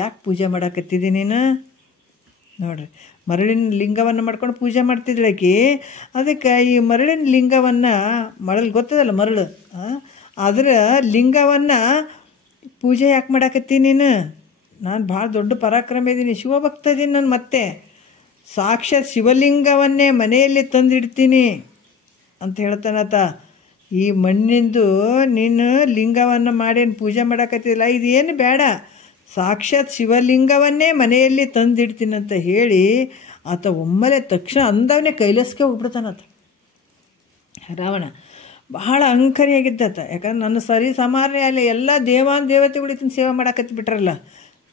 ಯಾಕೆ ಪೂಜೆ ಮಾಡಕತ್ತಿದ್ದೀನಿ ನೀನು? ನೋಡ್ರಿ, ಮರಳಿನ ಲಿಂಗವನ್ನು ಮಾಡ್ಕೊಂಡು ಪೂಜೆ ಮಾಡ್ತಿದ್ಳಾಕಿ. ಅದಕ್ಕೆ ಈ ಮರಳಿನ ಲಿಂಗವನ್ನು, ಮರಳು ಗೊತ್ತದಲ್ಲ ಮರಳು, ಅದರ ಲಿಂಗವನ್ನು ಪೂಜೆ ಯಾಕೆ ಮಾಡಕತ್ತೀನಿ ನೀನು? ನಾನು ಭಾಳ ದೊಡ್ಡ ಪರಾಕ್ರಮ ಇದ್ದೀನಿ, ಶಿವಭಕ್ತ ಇದೀನಿ ನಾನು. ಮತ್ತೆ ಸಾಕ್ಷಾತ್ ಶಿವಲಿಂಗವನ್ನೇ ಮನೆಯಲ್ಲಿ ತಂದಿಡ್ತೀನಿ ಅಂತ ಹೇಳ್ತಾನತ. ಈ ಮಣ್ಣಿಂದು ನೀನು ಲಿಂಗವನ್ನು ಮಾಡೇನು ಪೂಜೆ ಮಾಡಕತ್ತಿಲ್ಲ, ಇದೇನು ಬೇಡ, ಸಾಕ್ಷಾತ್ ಶಿವಲಿಂಗವನ್ನೇ ಮನೆಯಲ್ಲಿ ತಂದಿಡ್ತೀನಿ ಅಂತ ಹೇಳಿ ಆತ ಒಮ್ಮೆಲೆ ತಕ್ಷಣ ಅಂದವನೇ ಕೈಲಾಸಕ್ಕೆ ಹೋಗ್ಬಿಡ್ತಾನತ ರಾವಣ. ಬಹಳ ಅಹಂಕಾರಿಯಾಗಿದ್ದಾತ. ಯಾಕಂದ್ರೆ ನನ್ನ ಸರಿ ಸಮಾರ್ಯ ಅಲ್ಲಿ ಎಲ್ಲ ದೇವತೆಗಳು ಇದನ್ನ ಸೇವೆ ಮಾಡಕತ್ತಿ ಬಿಟ್ರಲ್ಲ,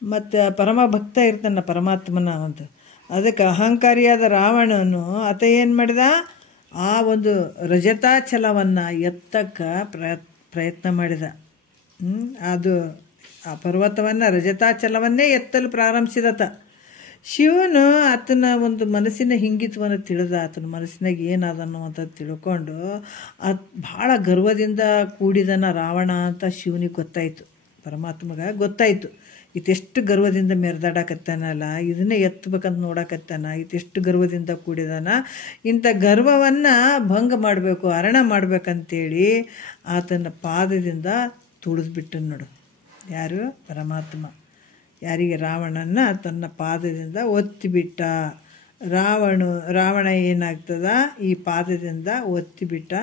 ಮತ್ತು ಪರಮ ಭಕ್ತ ಇರ್ತಾನ ಪರಮಾತ್ಮನ ಅಂತ. ಅದಕ್ಕೆ ಅಹಂಕಾರಿಯಾದ ರಾವಣನು ಆತ ಏನು ಮಾಡಿದ, ಆ ಒಂದು ರಜತಾಚಲವನ್ನು ಎತ್ತಕ್ಕೆ ಪ್ರಯತ್ನ ಮಾಡಿದ. ಅದು ಆ ಪರ್ವತವನ್ನು ರಜತಾಚಲವನ್ನೇ ಎತ್ತಲು ಪ್ರಾರಂಭಿಸಿದತ. ಶಿವನು ಆತನ ಒಂದು ಮನಸ್ಸಿನ ಹಿಂಗಿತ್ವನ ತಿಳಿದ, ಆತನ ಮನಸ್ಸಿನಾಗ ಏನದನ್ನು ಅಂತ ತಿಳ್ಕೊಂಡು ಭಾಳ ಗರ್ವದಿಂದ ಕೂಡಿದನ ರಾವಣ ಅಂತ ಶಿವನಿಗೆ ಗೊತ್ತಾಯಿತು. ಪರಮಾತ್ಮಗೆ ಗೊತ್ತಾಯಿತು, ಇತೆಷ್ಟು ಗರ್ವದಿಂದ ಮೆರೆದಾಡಕತ್ತಾನಲ್ಲ, ಇದನ್ನೇ ಎತ್ತಬೇಕಂತ ನೋಡಕತ್ತಾನ, ಇತೆಷ್ಟು ಗರ್ವದಿಂದ ಕೂಡಿದಾನ, ಇಂಥ ಗರ್ವವನ್ನು ಭಂಗ ಮಾಡಬೇಕು, ಹರಣ ಮಾಡ್ಬೇಕಂತೇಳಿ ಆತನ ಪಾದದಿಂದ ತುಳಿದ್ಬಿಟ್ಟು ನೋಡು. ಯಾರು? ಪರಮಾತ್ಮ. ಯಾರಿಗೆ? ರಾವಣನ ತನ್ನ ಪಾದದಿಂದ ಒತ್ತಿಬಿಟ್ಟ. ರಾವಣ ಏನಾಗ್ತದ, ಈ ಪಾದದಿಂದ ಒತ್ತಿಬಿಟ್ಟ.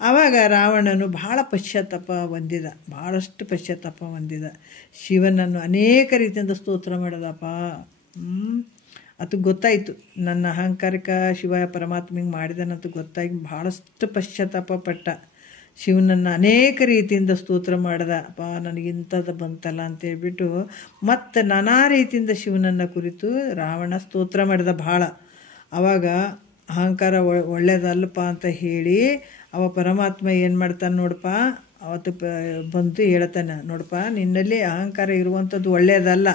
ಆವಾಗ ರಾವಣನು ಭಾಳ ಪಶ್ಚಾತ್ತಾಪ ಹೊಂದಿದ, ಭಾಳಷ್ಟು ಪಶ್ಚಾತ್ತಾಪ ಹೊಂದಿದ. ಶಿವನನ್ನು ಅನೇಕ ರೀತಿಯಿಂದ ಸ್ತೋತ್ರ ಮಾಡಿದಪ್ಪ. ಅದು ಗೊತ್ತಾಯಿತು, ನನ್ನ ಅಹಂಕಾರಕ್ಕೆ ಶಿವ ಪರಮಾತ್ಮಿಗೆ ಮಾಡಿದನಂತ ಗೊತ್ತಾಗಿ ಭಾಳಷ್ಟು ಪಶ್ಚಾತ್ತಾಪ ಪಟ್ಟ. ಶಿವನನ್ನು ಅನೇಕ ರೀತಿಯಿಂದ ಸ್ತೋತ್ರ ಮಾಡ್ದ. ಅಪ್ಪ ನನಗಿಂಥದ್ದು ಬಂತಲ್ಲ ಅಂತೇಳ್ಬಿಟ್ಟು ಮತ್ತು ನಾನಾ ರೀತಿಯಿಂದ ಶಿವನನ್ನು ಕುರಿತು ರಾವಣ ಸ್ತೋತ್ರ ಮಾಡಿದ ಭಾಳ. ಆವಾಗ ಅಹಂಕಾರ ಒಳ್ಳೇದಲ್ಲಪ್ಪ ಅಂತ ಹೇಳಿ ಅವ ಪರಮಾತ್ಮ ಏನು ಮಾಡ್ತಾನೆ ನೋಡಪ್ಪ, ಅವತ್ತು ಬಂತು ಹೇಳ್ತಾನೆ, ನೋಡಪ್ಪ ನಿನ್ನಲ್ಲಿ ಅಹಂಕಾರ ಇರುವಂಥದ್ದು ಒಳ್ಳೆಯದಲ್ಲ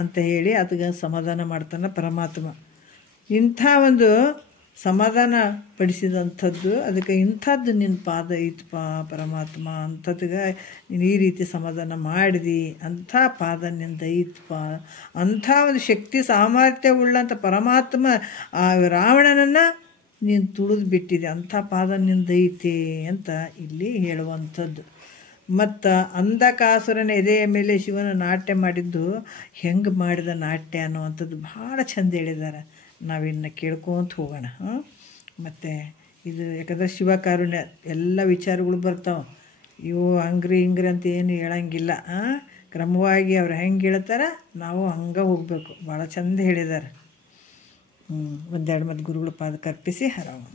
ಅಂತ ಹೇಳಿ ಅದಕ್ಕೆ ಸಮಾಧಾನ ಮಾಡ್ತಾನೆ ಪರಮಾತ್ಮ. ಇಂಥ ಒಂದು ಸಮಾಧಾನ ಪಡಿಸಿದಂಥದ್ದು, ಅದಕ್ಕೆ ಇಂಥದ್ದು ನಿನ್ನ ಪಾದ ಐತಪ್ಪ ಪರಮಾತ್ಮ, ಅಂಥದ್ಗೆ ನೀನು ಈ ರೀತಿ ಸಮಾಧಾನ ಮಾಡಿದಿ, ಅಂಥ ಪಾದ ನಿಂದ ಐತಪ್ಪ, ಅಂಥ ಒಂದು ಶಕ್ತಿ ಸಾಮರ್ಥ್ಯ ಉಳ್ಳಂಥ ಪರಮಾತ್ಮ ಆ ರಾವಣನನ್ನು ನೀನು ತುಳಿದು ಬಿಟ್ಟಿದೆ, ಅಂಥ ಪಾದ ನಿಂದ ಐತಿ ಅಂತ ಇಲ್ಲಿ ಹೇಳುವಂಥದ್ದು. ಮತ್ತು ಅಂಧಕಾಸುರನ ಎದೆಯ ಮೇಲೆ ಶಿವನ ನಾಟ್ಯ ಮಾಡಿದ್ದು ಹೆಂಗೆ ಮಾಡಿದ ನಾಟ್ಯ ಅನ್ನುವಂಥದ್ದು ಭಾಳ ಚಂದ ಹೇಳಿದ್ದಾರೆ. ನಾವಿನ್ನು ಕೇಳ್ಕೊಂತ ಹೋಗೋಣ. ಮತ್ತು ಇದು ಯಾಕಂದ್ರೆ ಶಿವಕಾರುಣ್ಯ ಎಲ್ಲ ವಿಚಾರಗಳು ಬರ್ತಾವೆ, ಇವು ಹಂಗ್ರಿ ಹಿಂಗ್ರಿ ಅಂತ ಏನು ಹೇಳಂಗಿಲ್ಲ. ಕ್ರಮವಾಗಿ ಅವ್ರು ಹೆಂಗೆ ಹೇಳ್ತಾರೆ ನಾವು ಹಂಗೆ ಹೋಗಬೇಕು. ಭಾಳ ಚಂದ ಹೇಳಿದ್ದಾರೆ. ಒಂದೆರಡು ಮತ್ತು ಗುರುಗಳ ಪಾದಕ್ಕೆ ಅರ್ಪಿಸಿ ಹರವು.